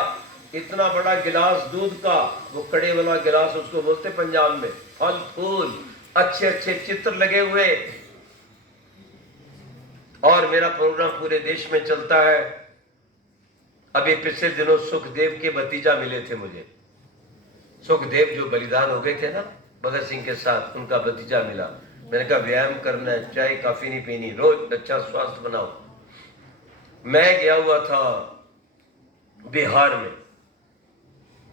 इतना बड़ा गिलास दूध का, वो कड़े वाला गिलास उसको बोलते पंजाब में, फल फूल अच्छे अच्छे चित्र लगे हुए। और मेरा प्रोग्राम पूरे देश में चलता है। अभी पिछले दिनों सुखदेव के भतीजा मिले थे मुझे, सुखदेव जो बलिदान हो गए थे ना भगत सिंह के साथ, उनका भतीजा मिला। मैंने कहा व्यायाम करना है, चाय काफी नहीं पीनी, रोज अच्छा स्वास्थ्य बनाओ। मैं गया हुआ था बिहार में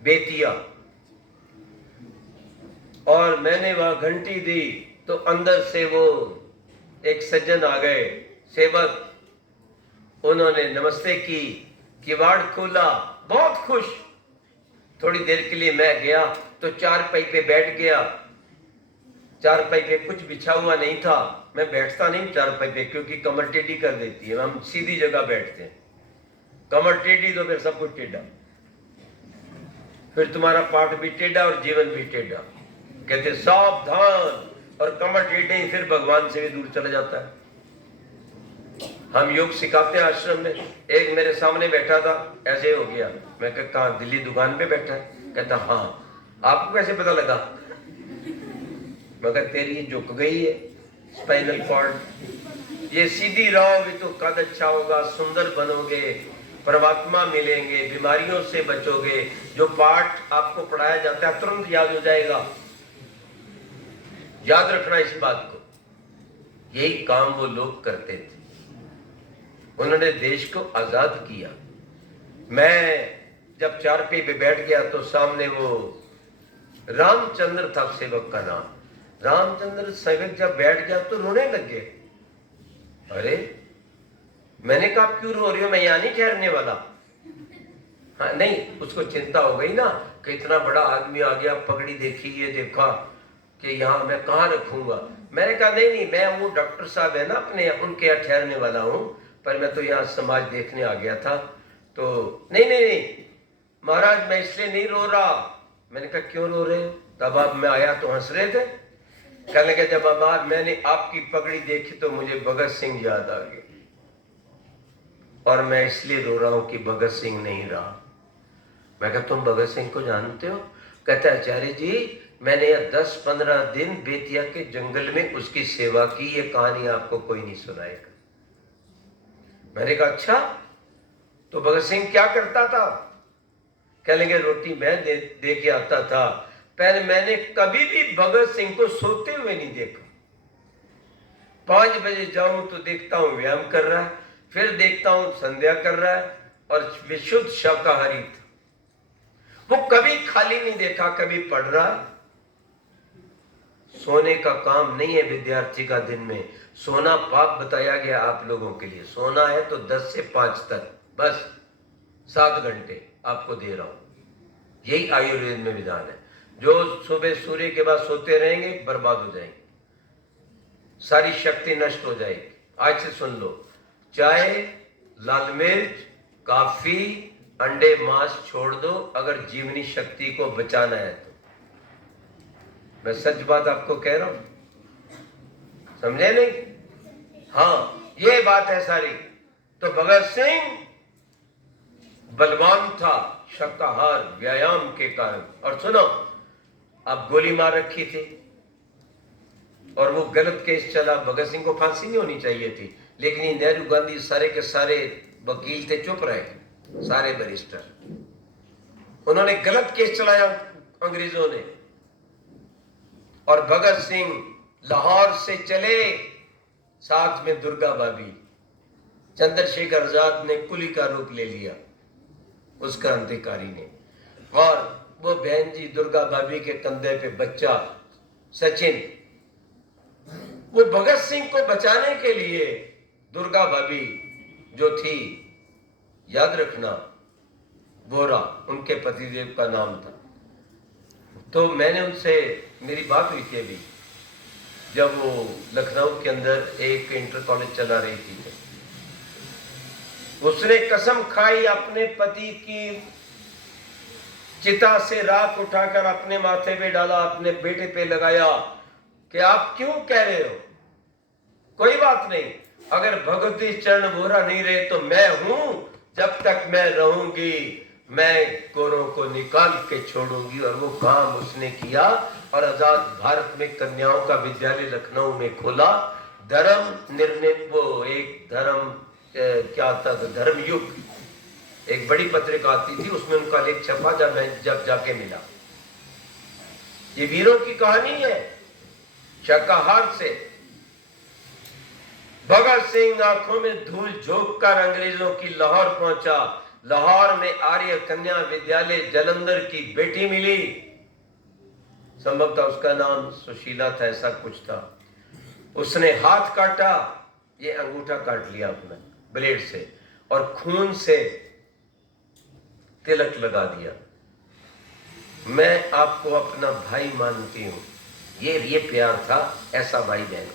बेतिया, और मैंने वहां घंटी दी तो अंदर से वो एक सज्जन आ गए, सेवक, उन्होंने नमस्ते की, किवाड़ खोला, बहुत खुश। थोड़ी देर के लिए मैं गया तो चारपाई पे बैठ गया। चारपाई पे कुछ बिछा हुआ नहीं था, मैं बैठता नहीं चारपाई पे क्योंकि कमर टेढ़ी कर देती है, हम सीधी जगह बैठते हैं। कमर टेढ़ी तो फिर सब कुछ टेढ़ा, फिर तुम्हारा पाठ भी टेढ़ा और जीवन भी टेढ़ा। कहते सावधान, और कमर टेढ़े ही फिर भगवान से भी दूर चला जाता है। हम योग सिखाते हैं आश्रम में। एक मेरे सामने बैठा था, ऐसे हो गया। मैं कहा दिल्ली दुकान पे बैठा है? कहता हाँ। आपको कैसे पता लगा? मगर तेरी ये झुक गई है स्पाइनल कॉर्ड, ये सीधी रहोगे तो कद अच्छा होगा, सुंदर बनोगे, परमात्मा मिलेंगे, बीमारियों से बचोगे। जो पाठ आपको पढ़ाया जाता है तुरंत याद हो जाएगा। याद रखना इस बात को। यही काम वो लोग करते थे, उन्होंने देश को आजाद किया। मैं जब चारपाई पे बैठ गया तो सामने वो रामचंद्र था सेवक का नाम। रामचंद्र सेवक जब बैठ गया तो रोने लग गए। अरे मैंने कहा क्यों रो रही हो, मैं यहां नहीं ठहरने वाला। हाँ नहीं, उसको चिंता हो गई ना कि इतना बड़ा आदमी आ गया, पगड़ी देखी, ये देखा कि यहाँ मैं कहाँ रखूंगा। मैंने कहा नहीं नहीं, मैं वो डॉक्टर साहब है ना अपने, उनके यहाँ ठहरने वाला हूँ, पर मैं तो यहाँ समाज देखने आ गया था। तो नहीं नहीं नहीं महाराज मैं इसलिए नहीं रो रहा। मैंने कहा क्यों रो रहे हो? तब आप मैं आया तो हंस रहे थे। कहने लगे जब अब मैंने आपकी पगड़ी देखी तो मुझे भगत सिंह याद आ गए, और मैं इसलिए रो रहा हूं कि भगत सिंह नहीं रहा। मैं कहा तुम भगत सिंह को जानते हो? कहता आचार्य जी मैंने 10-15 दिन बेतिया के जंगल में उसकी सेवा की, ये कहानी आपको कोई नहीं सुनाएगा। मैंने कहा अच्छा, तो भगत सिंह क्या करता था? कह लेंगे रोटी मैं दे के आता था। पहले मैंने कभी भी भगत सिंह को सोते हुए नहीं देखा। 5 बजे जाऊं तो देखता हूं व्यायाम कर रहा है, फिर देखता हूं संध्या कर रहा है, और विशुद्ध शाकाहारी था। वो कभी खाली नहीं देखा, कभी पढ़ रहा है। सोने का काम नहीं है विद्यार्थी का दिन में, सोना पाप बताया गया आप लोगों के लिए। सोना है तो 10 से 5 तक, बस 7 घंटे आपको दे रहा हूं। यही आयुर्वेद में विधान है। जो सुबह सूर्य के बाद सोते रहेंगे बर्बाद हो जाएंगे। सारी शक्ति नष्ट हो जाएगी। आज से सुन लो, चाय, लाल मिर्च, कॉफी, अंडे, मांस छोड़ दो अगर जीवनी शक्ति को बचाना है तो। मैं सच बात आपको कह रहा हूं, समझे नहीं? हाँ, ये बात है सारी। तो भगत सिंह बलवान था शाकाहार व्यायाम के कारण। और सुनो, अब गोली मार रखी थी और वो गलत केस चला, भगत सिंह को फांसी नहीं होनी चाहिए थी, लेकिन ये नेहरू गांधी सारे के सारे वकील थे, चुप रहे, सारे बैरिस्टर। उन्होंने गलत केस चलाया अंग्रेजों ने, और भगत सिंह लाहौर से चले, साथ में दुर्गा भाभी। चंद्रशेखर आजाद ने कुली का रूप ले लिया उस क्रांतिकारी ने, और वो बहन जी दुर्गा भाभी के कंधे पे बच्चा सचिन। वो भगत सिंह को बचाने के लिए, दुर्गा भाभी जो थी, याद रखना, बोरा उनके पतिदेव का नाम था। तो मैंने उनसे, मेरी बात हुई थी अभी, जब वो लखनऊ के अंदर एक इंटर कॉलेज चला रही थी, उसने कसम खाई अपने पति की चिता से राख उठाकर अपने माथे पे डाला, अपने बेटे पे लगाया कि आप क्यों कह रहे हो, कोई बात नहीं, अगर भगवती चरण बोरा नहीं रहे तो मैं हूं, जब तक मैं रहूंगी मैं गोरों को निकाल के छोड़ूंगी। और वो काम उसने किया और आजाद भारत में कन्याओं का विद्यालय लखनऊ में खोला। धर्म निर्णय, वो एक धर्म क्या आता था, धर्म युग, एक बड़ी पत्रिका आती थी, उसमें उनका लेख छपा जब जाके मिला। ये वीरों की कहानी है। शाकाहार से भगत सिंह आंखों में धूल झोंक कर अंग्रेजों की लाहौर पहुंचा। लाहौर में आर्य कन्या विद्यालय जलंधर की बेटी मिली, संभवतः उसका नाम सुशीला था, ऐसा कुछ था। उसने हाथ काटा, ये अंगूठा काट लिया अपना ब्लेड से, और खून से तिलक लगा दिया। मैं आपको अपना भाई मानती हूं, ये प्यार था, ऐसा भाई बहन।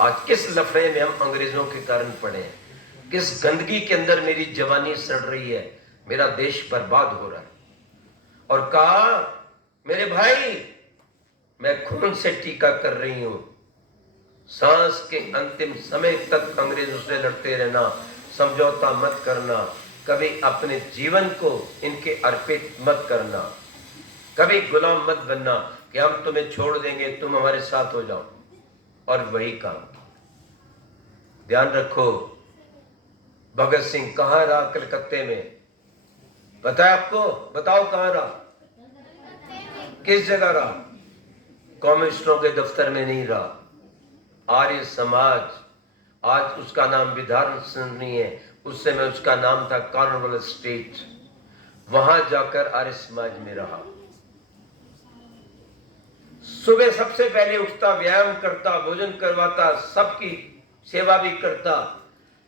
आज किस लफड़े में हम अंग्रेजों के कारण पड़े हैं, किस गंदगी के अंदर मेरी जवानी सड़ रही है, मेरा देश बर्बाद हो रहा है। और कहा, मेरे भाई, मैं खून से टीका कर रही हूं, सांस के अंतिम समय तक अंग्रेजों से लड़ते रहना, समझौता मत करना, कभी अपने जीवन को इनके अर्पित मत करना, कभी गुलाम मत बनना कि हम तुम्हें छोड़ देंगे, तुम हमारे साथ हो जाओ। और वही काम, ध्यान रखो। भगत सिंह कहां रहा कलकत्ते में, पता है आपको? बताओ कहां रहा, किस जगह रहा? कम्युनिस्टों के दफ्तर में नहीं रहा। आर्य समाज, आज उसका नाम विधान संघ नहीं है, उस समय उसका नाम था कॉर्नवालिस स्टेट। वहां जाकर आर्य समाज में रहा। सुबह सबसे पहले उठता, व्यायाम करता, भोजन करवाता, सबकी सेवा भी करता।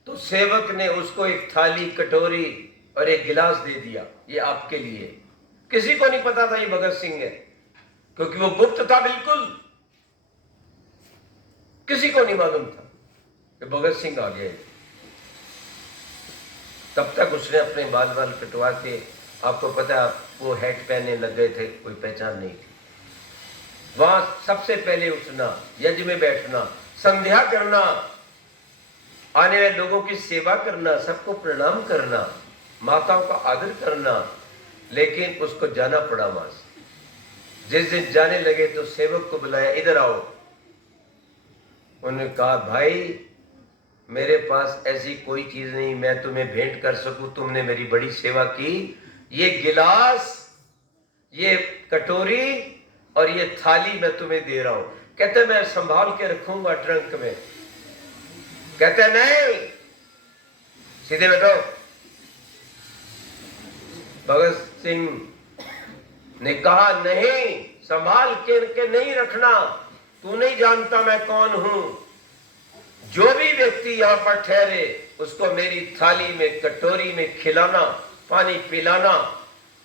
तो सेवक ने उसको एक थाली, कटोरी और एक गिलास दे दिया, ये आपके लिए। किसी को नहीं पता था ये भगत सिंह है, क्योंकि वो गुप्त था बिल्कुल, किसी को नहीं मालूम था कि भगत सिंह आ गए। तब तक उसने अपने बाल कटवा के, आपको पता है, वो हैट पहनने लग गए थे, कोई पहचान नहीं थी। वहां सबसे पहले उठना, यज्ञ में बैठना, संध्या करना, आने वाले लोगों की सेवा करना, सबको प्रणाम करना, माताओं का आदर करना। लेकिन उसको जाना पड़ा वहां से। जिस दिन जाने लगे तो सेवक को बुलाया, इधर आओ। उन्होंने कहा, भाई मेरे पास ऐसी कोई चीज नहीं मैं तुम्हें भेंट कर सकूं, तुमने मेरी बड़ी सेवा की, ये गिलास, ये कटोरी और ये थाली मैं तुम्हें दे रहा हूं। कहते मैं संभाल के रखूंगा ट्रंक में। कहते नहीं, सीधे बैठो। भगत सिंह ने कहा, नहीं, संभाल के नहीं रखना, तू नहीं जानता मैं कौन हूं। जो भी व्यक्ति यहां पर ठहरे उसको मेरी थाली में, कटोरी में खिलाना, पानी पिलाना,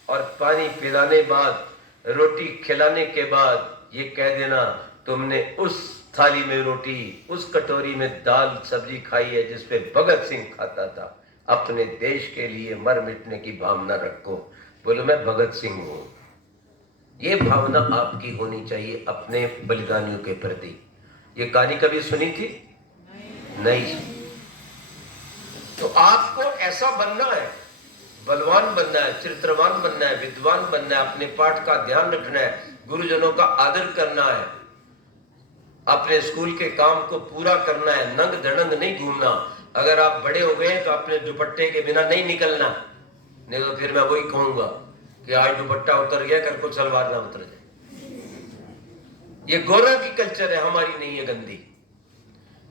और पानी पिलाने बाद, रोटी खिलाने के बाद ये कह देना, तुमने उस थाली में रोटी, उस कटोरी में दाल सब्जी खाई है जिसपे भगत सिंह खाता था। अपने देश के लिए मर मिटने की भावना रखो। बोलो मैं भगत सिंह हूं। ये भावना आपकी होनी चाहिए अपने बलिदानियों के प्रति। ये कहानी कभी सुनी थी? नहीं। तो आपको ऐसा बनना है, बलवान बनना है, चरित्रवान बनना है, विद्वान बनना है, अपने पाठ का ध्यान रखना है, गुरुजनों का आदर करना है, अपने स्कूल के काम को पूरा करना है, नंग धड़ंग नहीं घूमना। अगर आप बड़े हो गए तो अपने दुपट्टे के बिना नहीं निकलना, नहीं तो फिर मैं वही कहूंगा कि आज दुपट्टा उतर गया, कल को सलवार ना उतर जाए। ये गोरा की कल्चर है, हमारी नहीं है गंदी।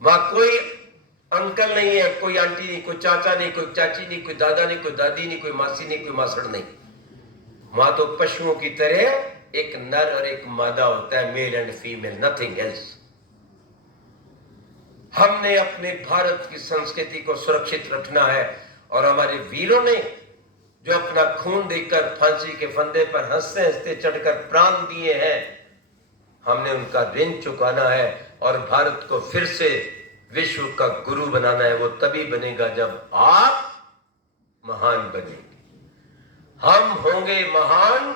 वहां कोई अंकल नहीं है, कोई आंटी नहीं, कोई चाचा नहीं, कोई चाची नहीं, कोई दादा नहीं, कोई दादी नहीं, कोई मासी नहीं, कोई मासड़ नहीं। वहां तो पशुओं की तरह एक नर और एक मादा होता है, male and female, nothing else. हमने अपने भारत की संस्कृति को सुरक्षित रखना है और हमारे वीरों ने जो अपना खून देकर फांसी के फंदे पर हंसते हंसते चढ़कर प्राण दिए हैं, हमने उनका ऋण चुकाना है और भारत को फिर से विश्व का गुरु बनाना है। वो तभी बनेगा जब आप महान बनेंगे। हम होंगे महान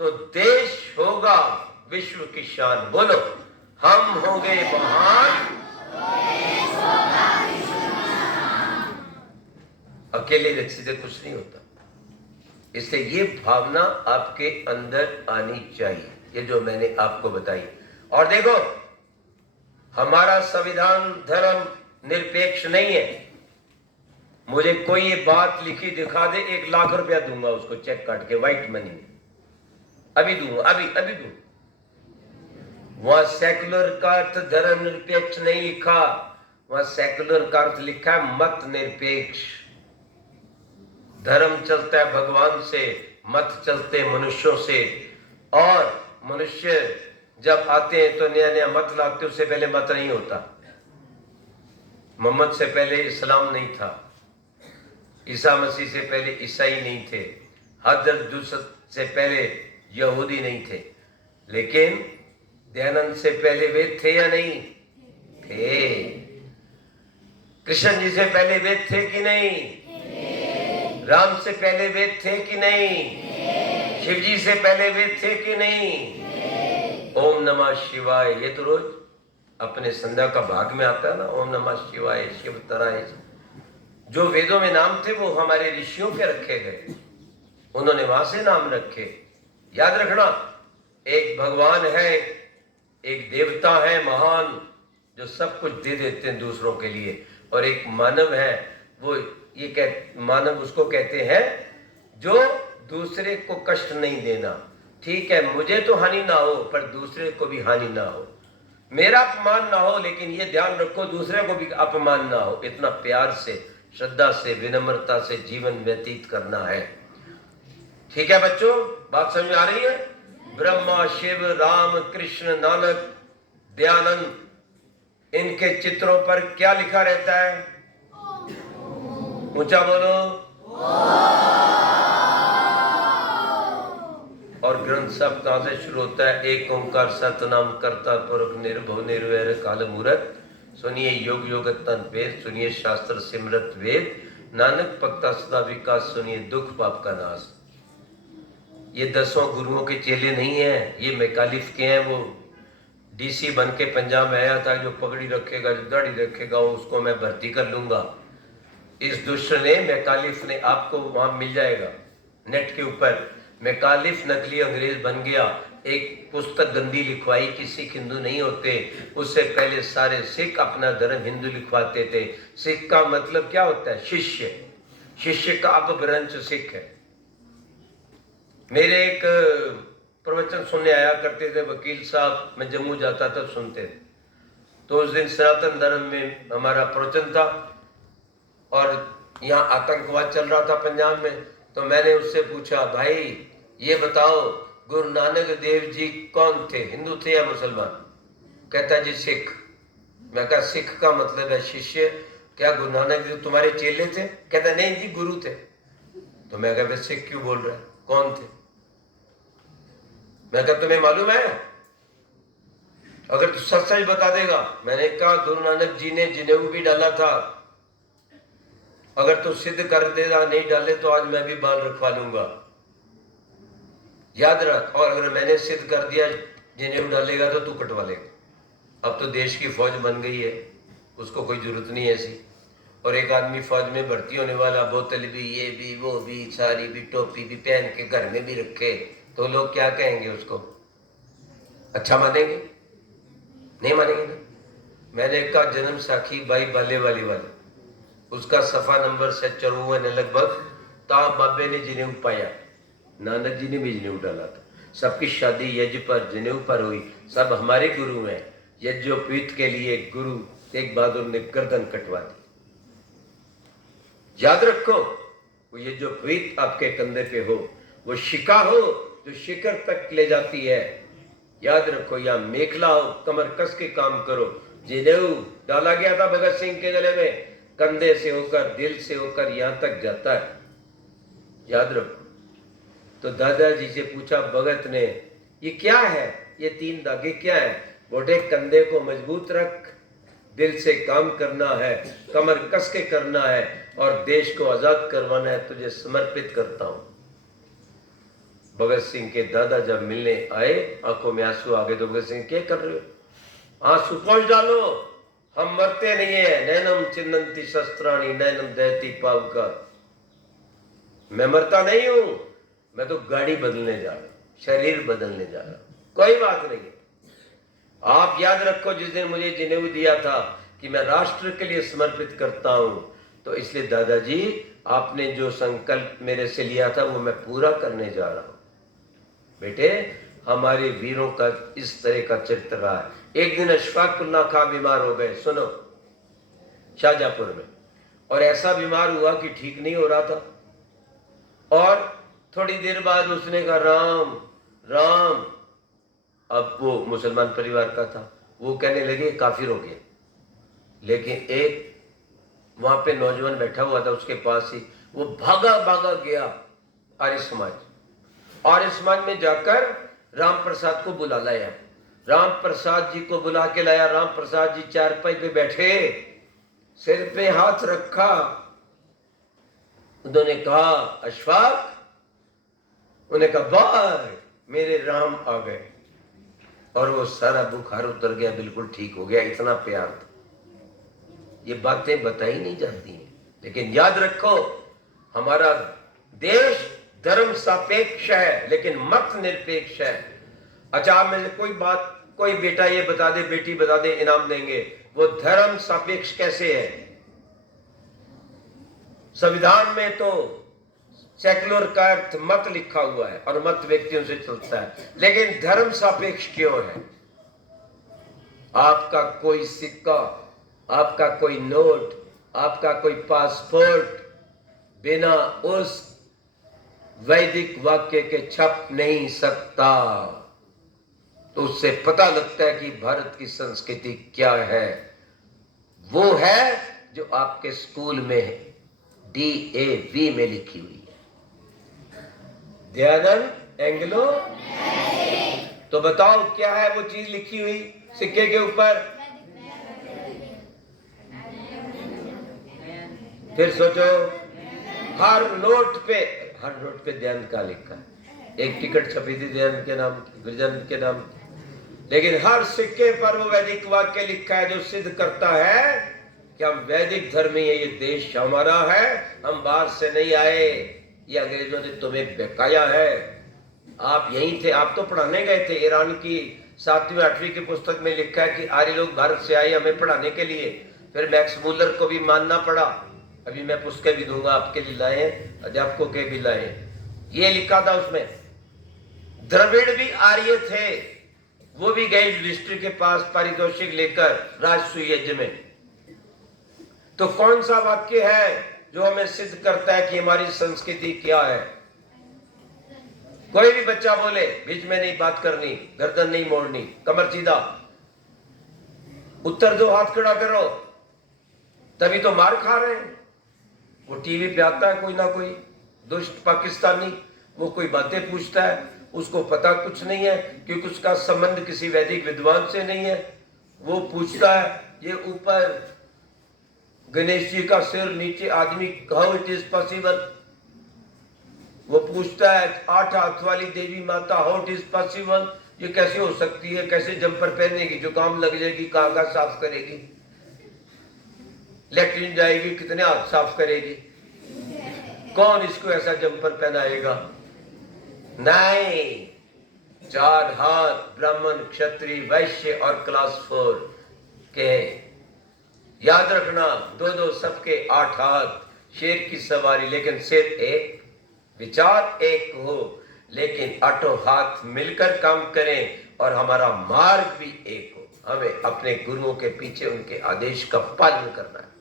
तो देश होगा विश्व की शान। बोलो, हम होंगे महान, अकेले से कुछ नहीं होता। इसलिए ये भावना आपके अंदर आनी चाहिए, ये जो मैंने आपको बताई। और देखो, हमारा संविधान धर्म निरपेक्ष नहीं है। मुझे कोई ये बात लिखी दिखा दे, 1 लाख रुपया दूंगा उसको, चेक काट के, व्हाइट मनी में, अभी दूंगा, अभी दूं। वहां सेकुलर का अर्थ धर्म निरपेक्ष नहीं लिखा, वहां सेकुलर का अर्थ लिखा है मत निरपेक्ष। धर्म चलता है भगवान से, मत चलते मनुष्यों से। और मनुष्य जब आते हैं तो नया नया मत लाते, उससे पहले मत नहीं होता। मोहम्मद से पहले इस्लाम नहीं था, ईसा मसीह से पहले ईसाई नहीं थे, हजरत से पहले यहूदी नहीं थे। लेकिन दयानंद से पहले वेद थे या नहीं थे? कृष्ण जी से पहले वेद थे कि नहीं? राम से पहले वेद थे कि नहीं? शिव जी से पहले वेद थे कि नहीं? ओम नमः शिवाय, ये तो रोज अपने संध्या का भाग में आता है ना, ओम नमः शिवाय, शिव तराय। जो वेदों में नाम थे वो हमारे ऋषियों के रखे गए, उन्होंने वहां से नाम रखे। याद रखना, एक भगवान है, एक देवता है महान जो सब कुछ दे देते हैं दूसरों के लिए, और एक मानव है, वो ये मानव उसको कहते हैं जो दूसरे को कष्ट नहीं देना। ठीक है, मुझे तो हानि ना हो पर दूसरे को भी हानि ना हो, मेरा अपमान ना हो, लेकिन ये ध्यान रखो दूसरे को भी अपमान ना हो। इतना प्यार से, श्रद्धा से, विनम्रता से जीवन व्यतीत करना है। ठीक है बच्चों, बात समझ में आ रही है? ब्रह्मा, शिव, राम, कृष्ण, नानक, दयानंद, इनके चित्रों पर क्या लिखा रहता है? ऊंचा बोलो। और ग्रंथ सब कहां से शुरू होता है? एक ओंकार सतनाम करता पुरख निर्भव निर्वैर काल मूरत, सुनिए योग योगतन वेद, सुनिए शास्त्र सिमरत वेद, नानक भक्ता सदा विकास, सुनिए दुख पाप का नाश। ये 10 गुरुओं के चेले नहीं है, ये मैकालिफ के हैं। वो डीसी बन के पंजाब में आया था, जो पगड़ी रखेगा, जो दाढ़ी रखेगा, उसको मैं भर्ती कर लूंगा। इस दुष्ट ने, मैकालिफ ने, आपको वहां मिल जाएगा नेट के ऊपर, मैकालिफ नकली अंग्रेज बन गया। एक पुस्तक गंदी लिखवाई कि सिख हिंदू नहीं होते। उससे पहले सारे सिख अपना धर्म हिंदू लिखवाते थे। सिख का मतलब क्या होता है? शिष्य। शिष्य का अपभ्रंश सिख है। मेरे एक प्रवचन सुनने आया करते थे वकील साहब, मैं जम्मू जाता था, सुनते थे। तो उस दिन सनातन धर्म में हमारा प्रवचन था और यहाँ आतंकवाद चल रहा था पंजाब में। तो मैंने उससे पूछा, भाई ये बताओ गुरु नानक देव जी कौन थे, हिंदू थे या मुसलमान? कहता जी सिख। मैं कहा सिख का मतलब है शिष्य, क्या गुरु नानक देव तुम्हारे चेले थे? कहता नहीं जी गुरु थे। तो मैं कहा सिख क्यों बोल रहा है, कौन थे? मैं कहा तुम्हें मालूम है? अगर तू सच सच बता देगा, मैंने कहा गुरु नानक जी ने जनेऊ भी डाला था, अगर तू सिद्ध कर देगा नहीं डाले तो आज मैं भी बाल रखवा लूंगा, याद रख। और अगर मैंने सिद्ध कर दिया जनेऊ डालेगा तो तू कटवा लेगा। अब तो देश की फौज बन गई है, उसको कोई जरूरत नहीं है ऐसी। और एक आदमी फौज में भर्ती होने वाला, बोतल भी, ये भी, वो भी, साड़ी भी, टोपी भी पहन के घर में भी रखे, तो लोग क्या कहेंगे उसको? अच्छा मानेंगे? नहीं मानेंगे ना। मैंने कहा जन्म साखी बाई बाले वाली वाले, उसका सफा नंबर से 54 लगभग, ता बाबे ने जनेऊ पाया, नानक जी ने भी जनेऊ डाला था। सबकी शादी यज्ञ पर जनेऊ पर हुई, सब हमारे गुरु हैं। यज्ञोपवीत के लिए गुरु तेग बहादुर ने गर्दन कटवा दी। याद रखो, वो यज्ञोपवीत आपके कंधे पे हो, वो शिखा हो जो शिखर तक ले जाती है। याद रखो, या मेखला हो, कमर कस के काम करो। जनेऊ डाला गया था भगत सिंह के गले में, कंधे से होकर, दिल से होकर यहां तक जाता है, याद रखो। तो दादाजी से पूछा भगत ने, ये क्या है, ये 3 धागे क्या है? बोले कंधे को मजबूत रख, दिल से काम करना है, कमर कस के करना है, और देश को आजाद करवाना है, तुझे समर्पित करता हूं। भगत सिंह के दादा जब मिलने आए, आंखों में आंसू आ गए। तो भगत सिंह क्या कर रहे हो? आंसू पोंछ डालो, हम मरते नहीं है। नैनम चिन्नंती शस्त्राणी नैनम दहती पावका, मैं मरता नहीं हूं, मैं तो गाड़ी बदलने जा रहा हूं, शरीर बदलने जा रहा हूं, कोई बात नहीं। आप याद रखो, जिस दिन मुझे जनेऊ दिया था कि मैं राष्ट्र के लिए समर्पित करता हूं, तो इसलिए दादाजी आपने जो संकल्प मेरे से लिया था वो मैं पूरा करने जा रहा हूं। बेटे, हमारे वीरों का इस तरह का चरित्र रहा है। एक दिन अशफाक उल्लाह खां बीमार हो गए, सुनो, शाहजहांपुर में, और ऐसा बीमार हुआ कि ठीक नहीं हो रहा था। और थोड़ी देर बाद उसने कहा राम राम, अब वो मुसलमान परिवार का था, वो कहने लगे काफिर हो गया। लेकिन एक वहां पे नौजवान बैठा हुआ था उसके पास ही, वो भागा भागा गया आर्य समाज। आर्य समाज में जाकर राम प्रसाद को बुला लाया, राम प्रसाद जी को बुला के लाया। राम प्रसाद जी चारपाई पे बैठे, सिर पे हाथ रखा, उन्होंने कहा अशफाक, उन्होंने कहा भाई मेरे राम आ गए, और वो सारा बुखार उतर गया, बिल्कुल ठीक हो गया। इतना प्यार था। ये बातें बताई नहीं जाती हैं, लेकिन याद रखो, हमारा देश धर्म सापेक्ष है लेकिन मत निरपेक्ष है। अच्छा, मुझे कोई बेटा ये बता दे, बेटी बता दे, इनाम देंगे। वो धर्म सापेक्ष कैसे है? संविधान में तो सेक्युलर का अर्थ मत लिखा हुआ है और मत व्यक्तियों से चलता है, लेकिन धर्म सापेक्ष क्यों है? आपका कोई सिक्का, आपका कोई नोट, आपका कोई पासपोर्ट बिना उस वैदिक वाक्य के छप नहीं सकता। तो उससे पता लगता है कि भारत की संस्कृति क्या है। वो है जो आपके स्कूल में DAV में लिखी हुई है, दयानंद एंग्लो। तो बताओ क्या है वो चीज लिखी हुई सिक्के के ऊपर? फिर सोचो, हर नोट पे ध्यान का लिखा है। एक टिकट छपी थी ध्यान के नाम की, गुरुजन के नाम की, लेकिन हर सिक्के पर वो वैदिक वाक्य लिखा है जो सिद्ध करता है कि हम वैदिक धर्मी है, ये देश हमारा है, हम बाहर से नहीं आए, ये अंग्रेजों ने तुम्हें बहकाया है। आप यहीं थे, आप तो पढ़ाने गए थे। ईरान की 7वीं 8वीं की पुस्तक में लिखा है कि आर्य लोग भारत से आए हमें पढ़ाने के लिए। फिर मैक्स मूलर को भी मानना पड़ा। अभी मैं पुस्तकें भी दूंगा आपके लिए, लाए, अध्यापकों के भी लाए। ये लिखा था उसमें, द्रविड़ भी आर्य थे, वो भी गए युधिष्ठिर के पास पारितोषिक लेकर राजसूय यज्ञ में। तो कौन सा वाक्य है जो हमें सिद्ध करता है कि हमारी संस्कृति क्या है? कोई भी बच्चा बोले, बीच में नहीं बात करनी, गर्दन नहीं मोड़नी, कमर सीधा, उत्तर दो, हाथ खड़ा करो, तभी तो मार खा रहे हैं। वो टीवी पे आता है कोई ना कोई दुष्ट पाकिस्तानी, वो कोई बातें पूछता है, उसको पता कुछ नहीं है, क्योंकि उसका संबंध किसी वैदिक विद्वान से नहीं है। वो पूछता है ये ऊपर गणेश जी का सिर, नीचे आदमी, हाउ इट इज पॉसिबल। वो पूछता है 8 हाथ वाली देवी माता, हाउ इट इज पॉसिबल, ये कैसे हो सकती है, कैसे जंपर पहनेगी, जुकाम लग जाएगी, कहाँ साफ करेगी, लेटरिन जाएगी, कितने हाथ साफ करेगी, कौन इसको ऐसा जंपर पहनाएगा। नहीं, 4 हाथ ब्राह्मण, क्षत्रिय, वैश्य और क्लास 4 के, याद रखना, 2-2 सबके 8 हाथ, शेर की सवारी, लेकिन सिर एक, विचार एक हो, लेकिन 8 हाथ मिलकर काम करें और हमारा मार्ग भी एक हो। हमें अपने गुरुओं के पीछे उनके आदेश का पालन करना है।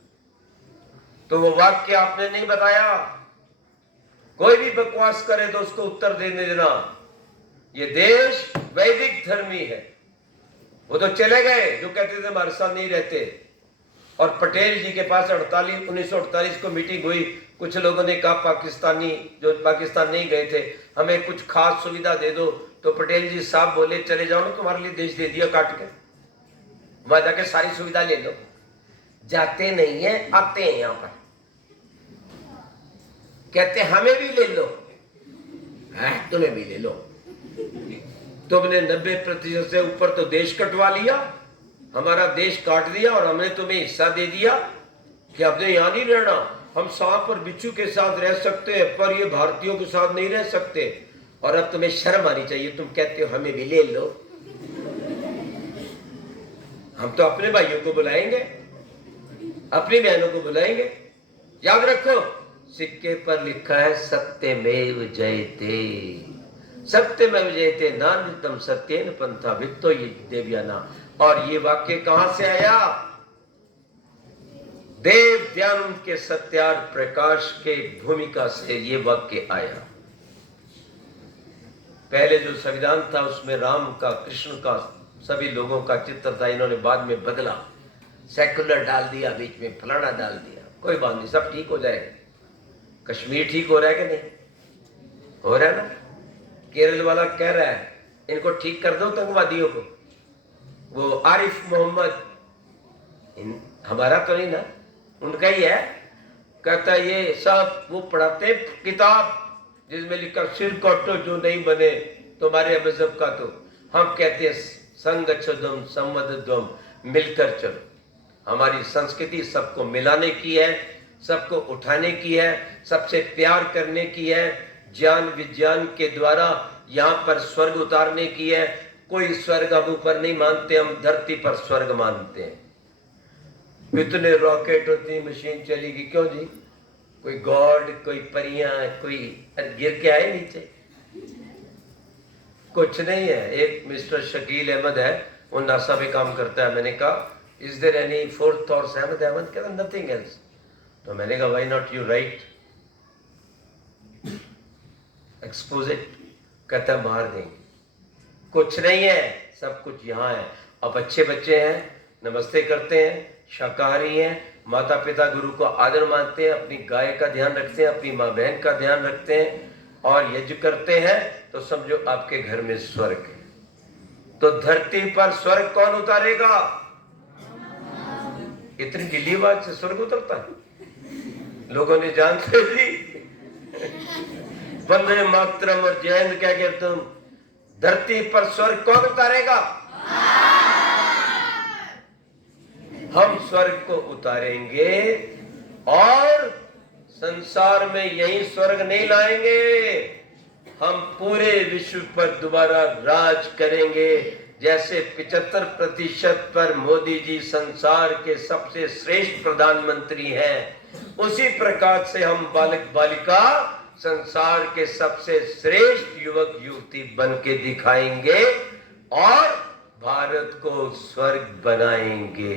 तो वो वाक्य आपने नहीं बताया, कोई भी बकवास करे तो उसको उत्तर देने देना। ये देश वैदिक धर्मी है। वो तो चले गए जो कहते थे हमारे साथ नहीं रहते। और पटेल जी के पास 1948 को मीटिंग हुई, कुछ लोगों ने कहा पाकिस्तानी जो पाकिस्तान नहीं गए थे हमें कुछ खास सुविधा दे दो, तो पटेल जी साहब बोले चले जाओ ना, तुम्हारे लिए देश दे दिया काट के, वहां जाके सारी सुविधा ले लो। जाते नहीं है, आते हैं यहां पर, कहते हमें भी ले लो, तुम्हें भी ले लो। तुमने 90% से ऊपर तो देश कटवा लिया, हमारा देश काट दिया, और हमने तुम्हें हिस्सा दे दिया कि हमने यहां नहीं रहना, हम सांप और बिच्छू के साथ रह सकते हैं पर ये भारतीयों के साथ नहीं रह सकते। और अब तुम्हें शर्म आनी चाहिए, तुम कहते हो हमें भी ले लो। हम तो अपने भाइयों को बुलाएंगे, अपनी बहनों को बुलाएंगे। याद रखो, सिक्के पर लिखा है सत्यमेव जयते, सत्यमेव जयते नान्यतम सत्येन पंथा वित्तो ये देवयाना। और ये वाक्य कहां से आया? देव ध्यान के सत्यार प्रकाश के भूमिका से ये वाक्य आया। पहले जो संविधान था उसमें राम का, कृष्ण का, सभी लोगों का चित्र था, इन्होंने बाद में बदला, सेकुलर डाल दिया, बीच में फलाना डाल दिया। कोई बात नहीं, सब ठीक हो जाएगा। कश्मीर ठीक हो रहा है कि नहीं हो रहा है ना? केरल वाला कह रहा है इनको ठीक कर दो आतंकवादियों को। वो आरिफ मोहम्मद, हमारा तो नहीं ना, उनका ही है, कहता है ये सब वो पढ़ाते किताब जिसमें लिखा सिर काटो जो नहीं बने तुम्हारे मजहब का, तो हम कहते हैं संगच्छध्वम सम्मध्वम, मिलकर चलो। हमारी संस्कृति सबको मिलाने की है, सबको उठाने की है, सबसे प्यार करने की है, ज्ञान विज्ञान के द्वारा यहाँ पर स्वर्ग उतारने की है। कोई स्वर्ग हम ऊपर नहीं मानते, हम धरती पर स्वर्ग मानते हैं। इतने रॉकेट, उतनी मशीन चलेगी, क्यों जी? कोई गॉड, कोई परियां, कोई गिर के आए नीचे? कुछ नहीं है। एक मिस्टर शकील अहमद है, वो नासा में काम करता है। मैंने कहा is there any fourth thoughts? Ahmed कहता नथिंग एल्स। तो मैंने कहा why not you write, expose it. कहता मार देंगे। कुछ नहीं है, सब कुछ यहाँ है। अब अच्छे बच्चे हैं, नमस्ते करते हैं, शाकाहारी हैं, माता पिता गुरु को आदर मानते हैं, अपनी गाय का ध्यान रखते हैं, अपनी माँ बहन का ध्यान रखते हैं और यज्ञ करते हैं, तो समझो आपके घर में स्वर्ग है। तो धरती पर स्वर्ग कौन उतारेगा? इतनी ढीली बात से स्वर्ग उतरता है? लोगों ने जानते थी वंदे मातरम और जय हिंद कह के तुम धरती पर स्वर्ग कौन उतारेगा? हम स्वर्ग को उतारेंगे और संसार में यही स्वर्ग नहीं लाएंगे, हम पूरे विश्व पर दोबारा राज करेंगे। जैसे 75% पर मोदी जी संसार के सबसे श्रेष्ठ प्रधानमंत्री हैं, उसी प्रकार से हम बालक बालिका संसार के सबसे श्रेष्ठ युवक युवती बन के दिखाएंगे और भारत को स्वर्ग बनाएंगे।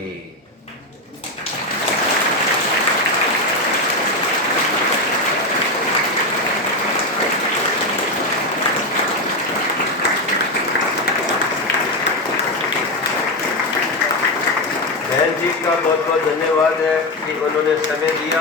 बहन जी का बहुत बहुत धन्यवाद है कि उन्होंने समय दिया।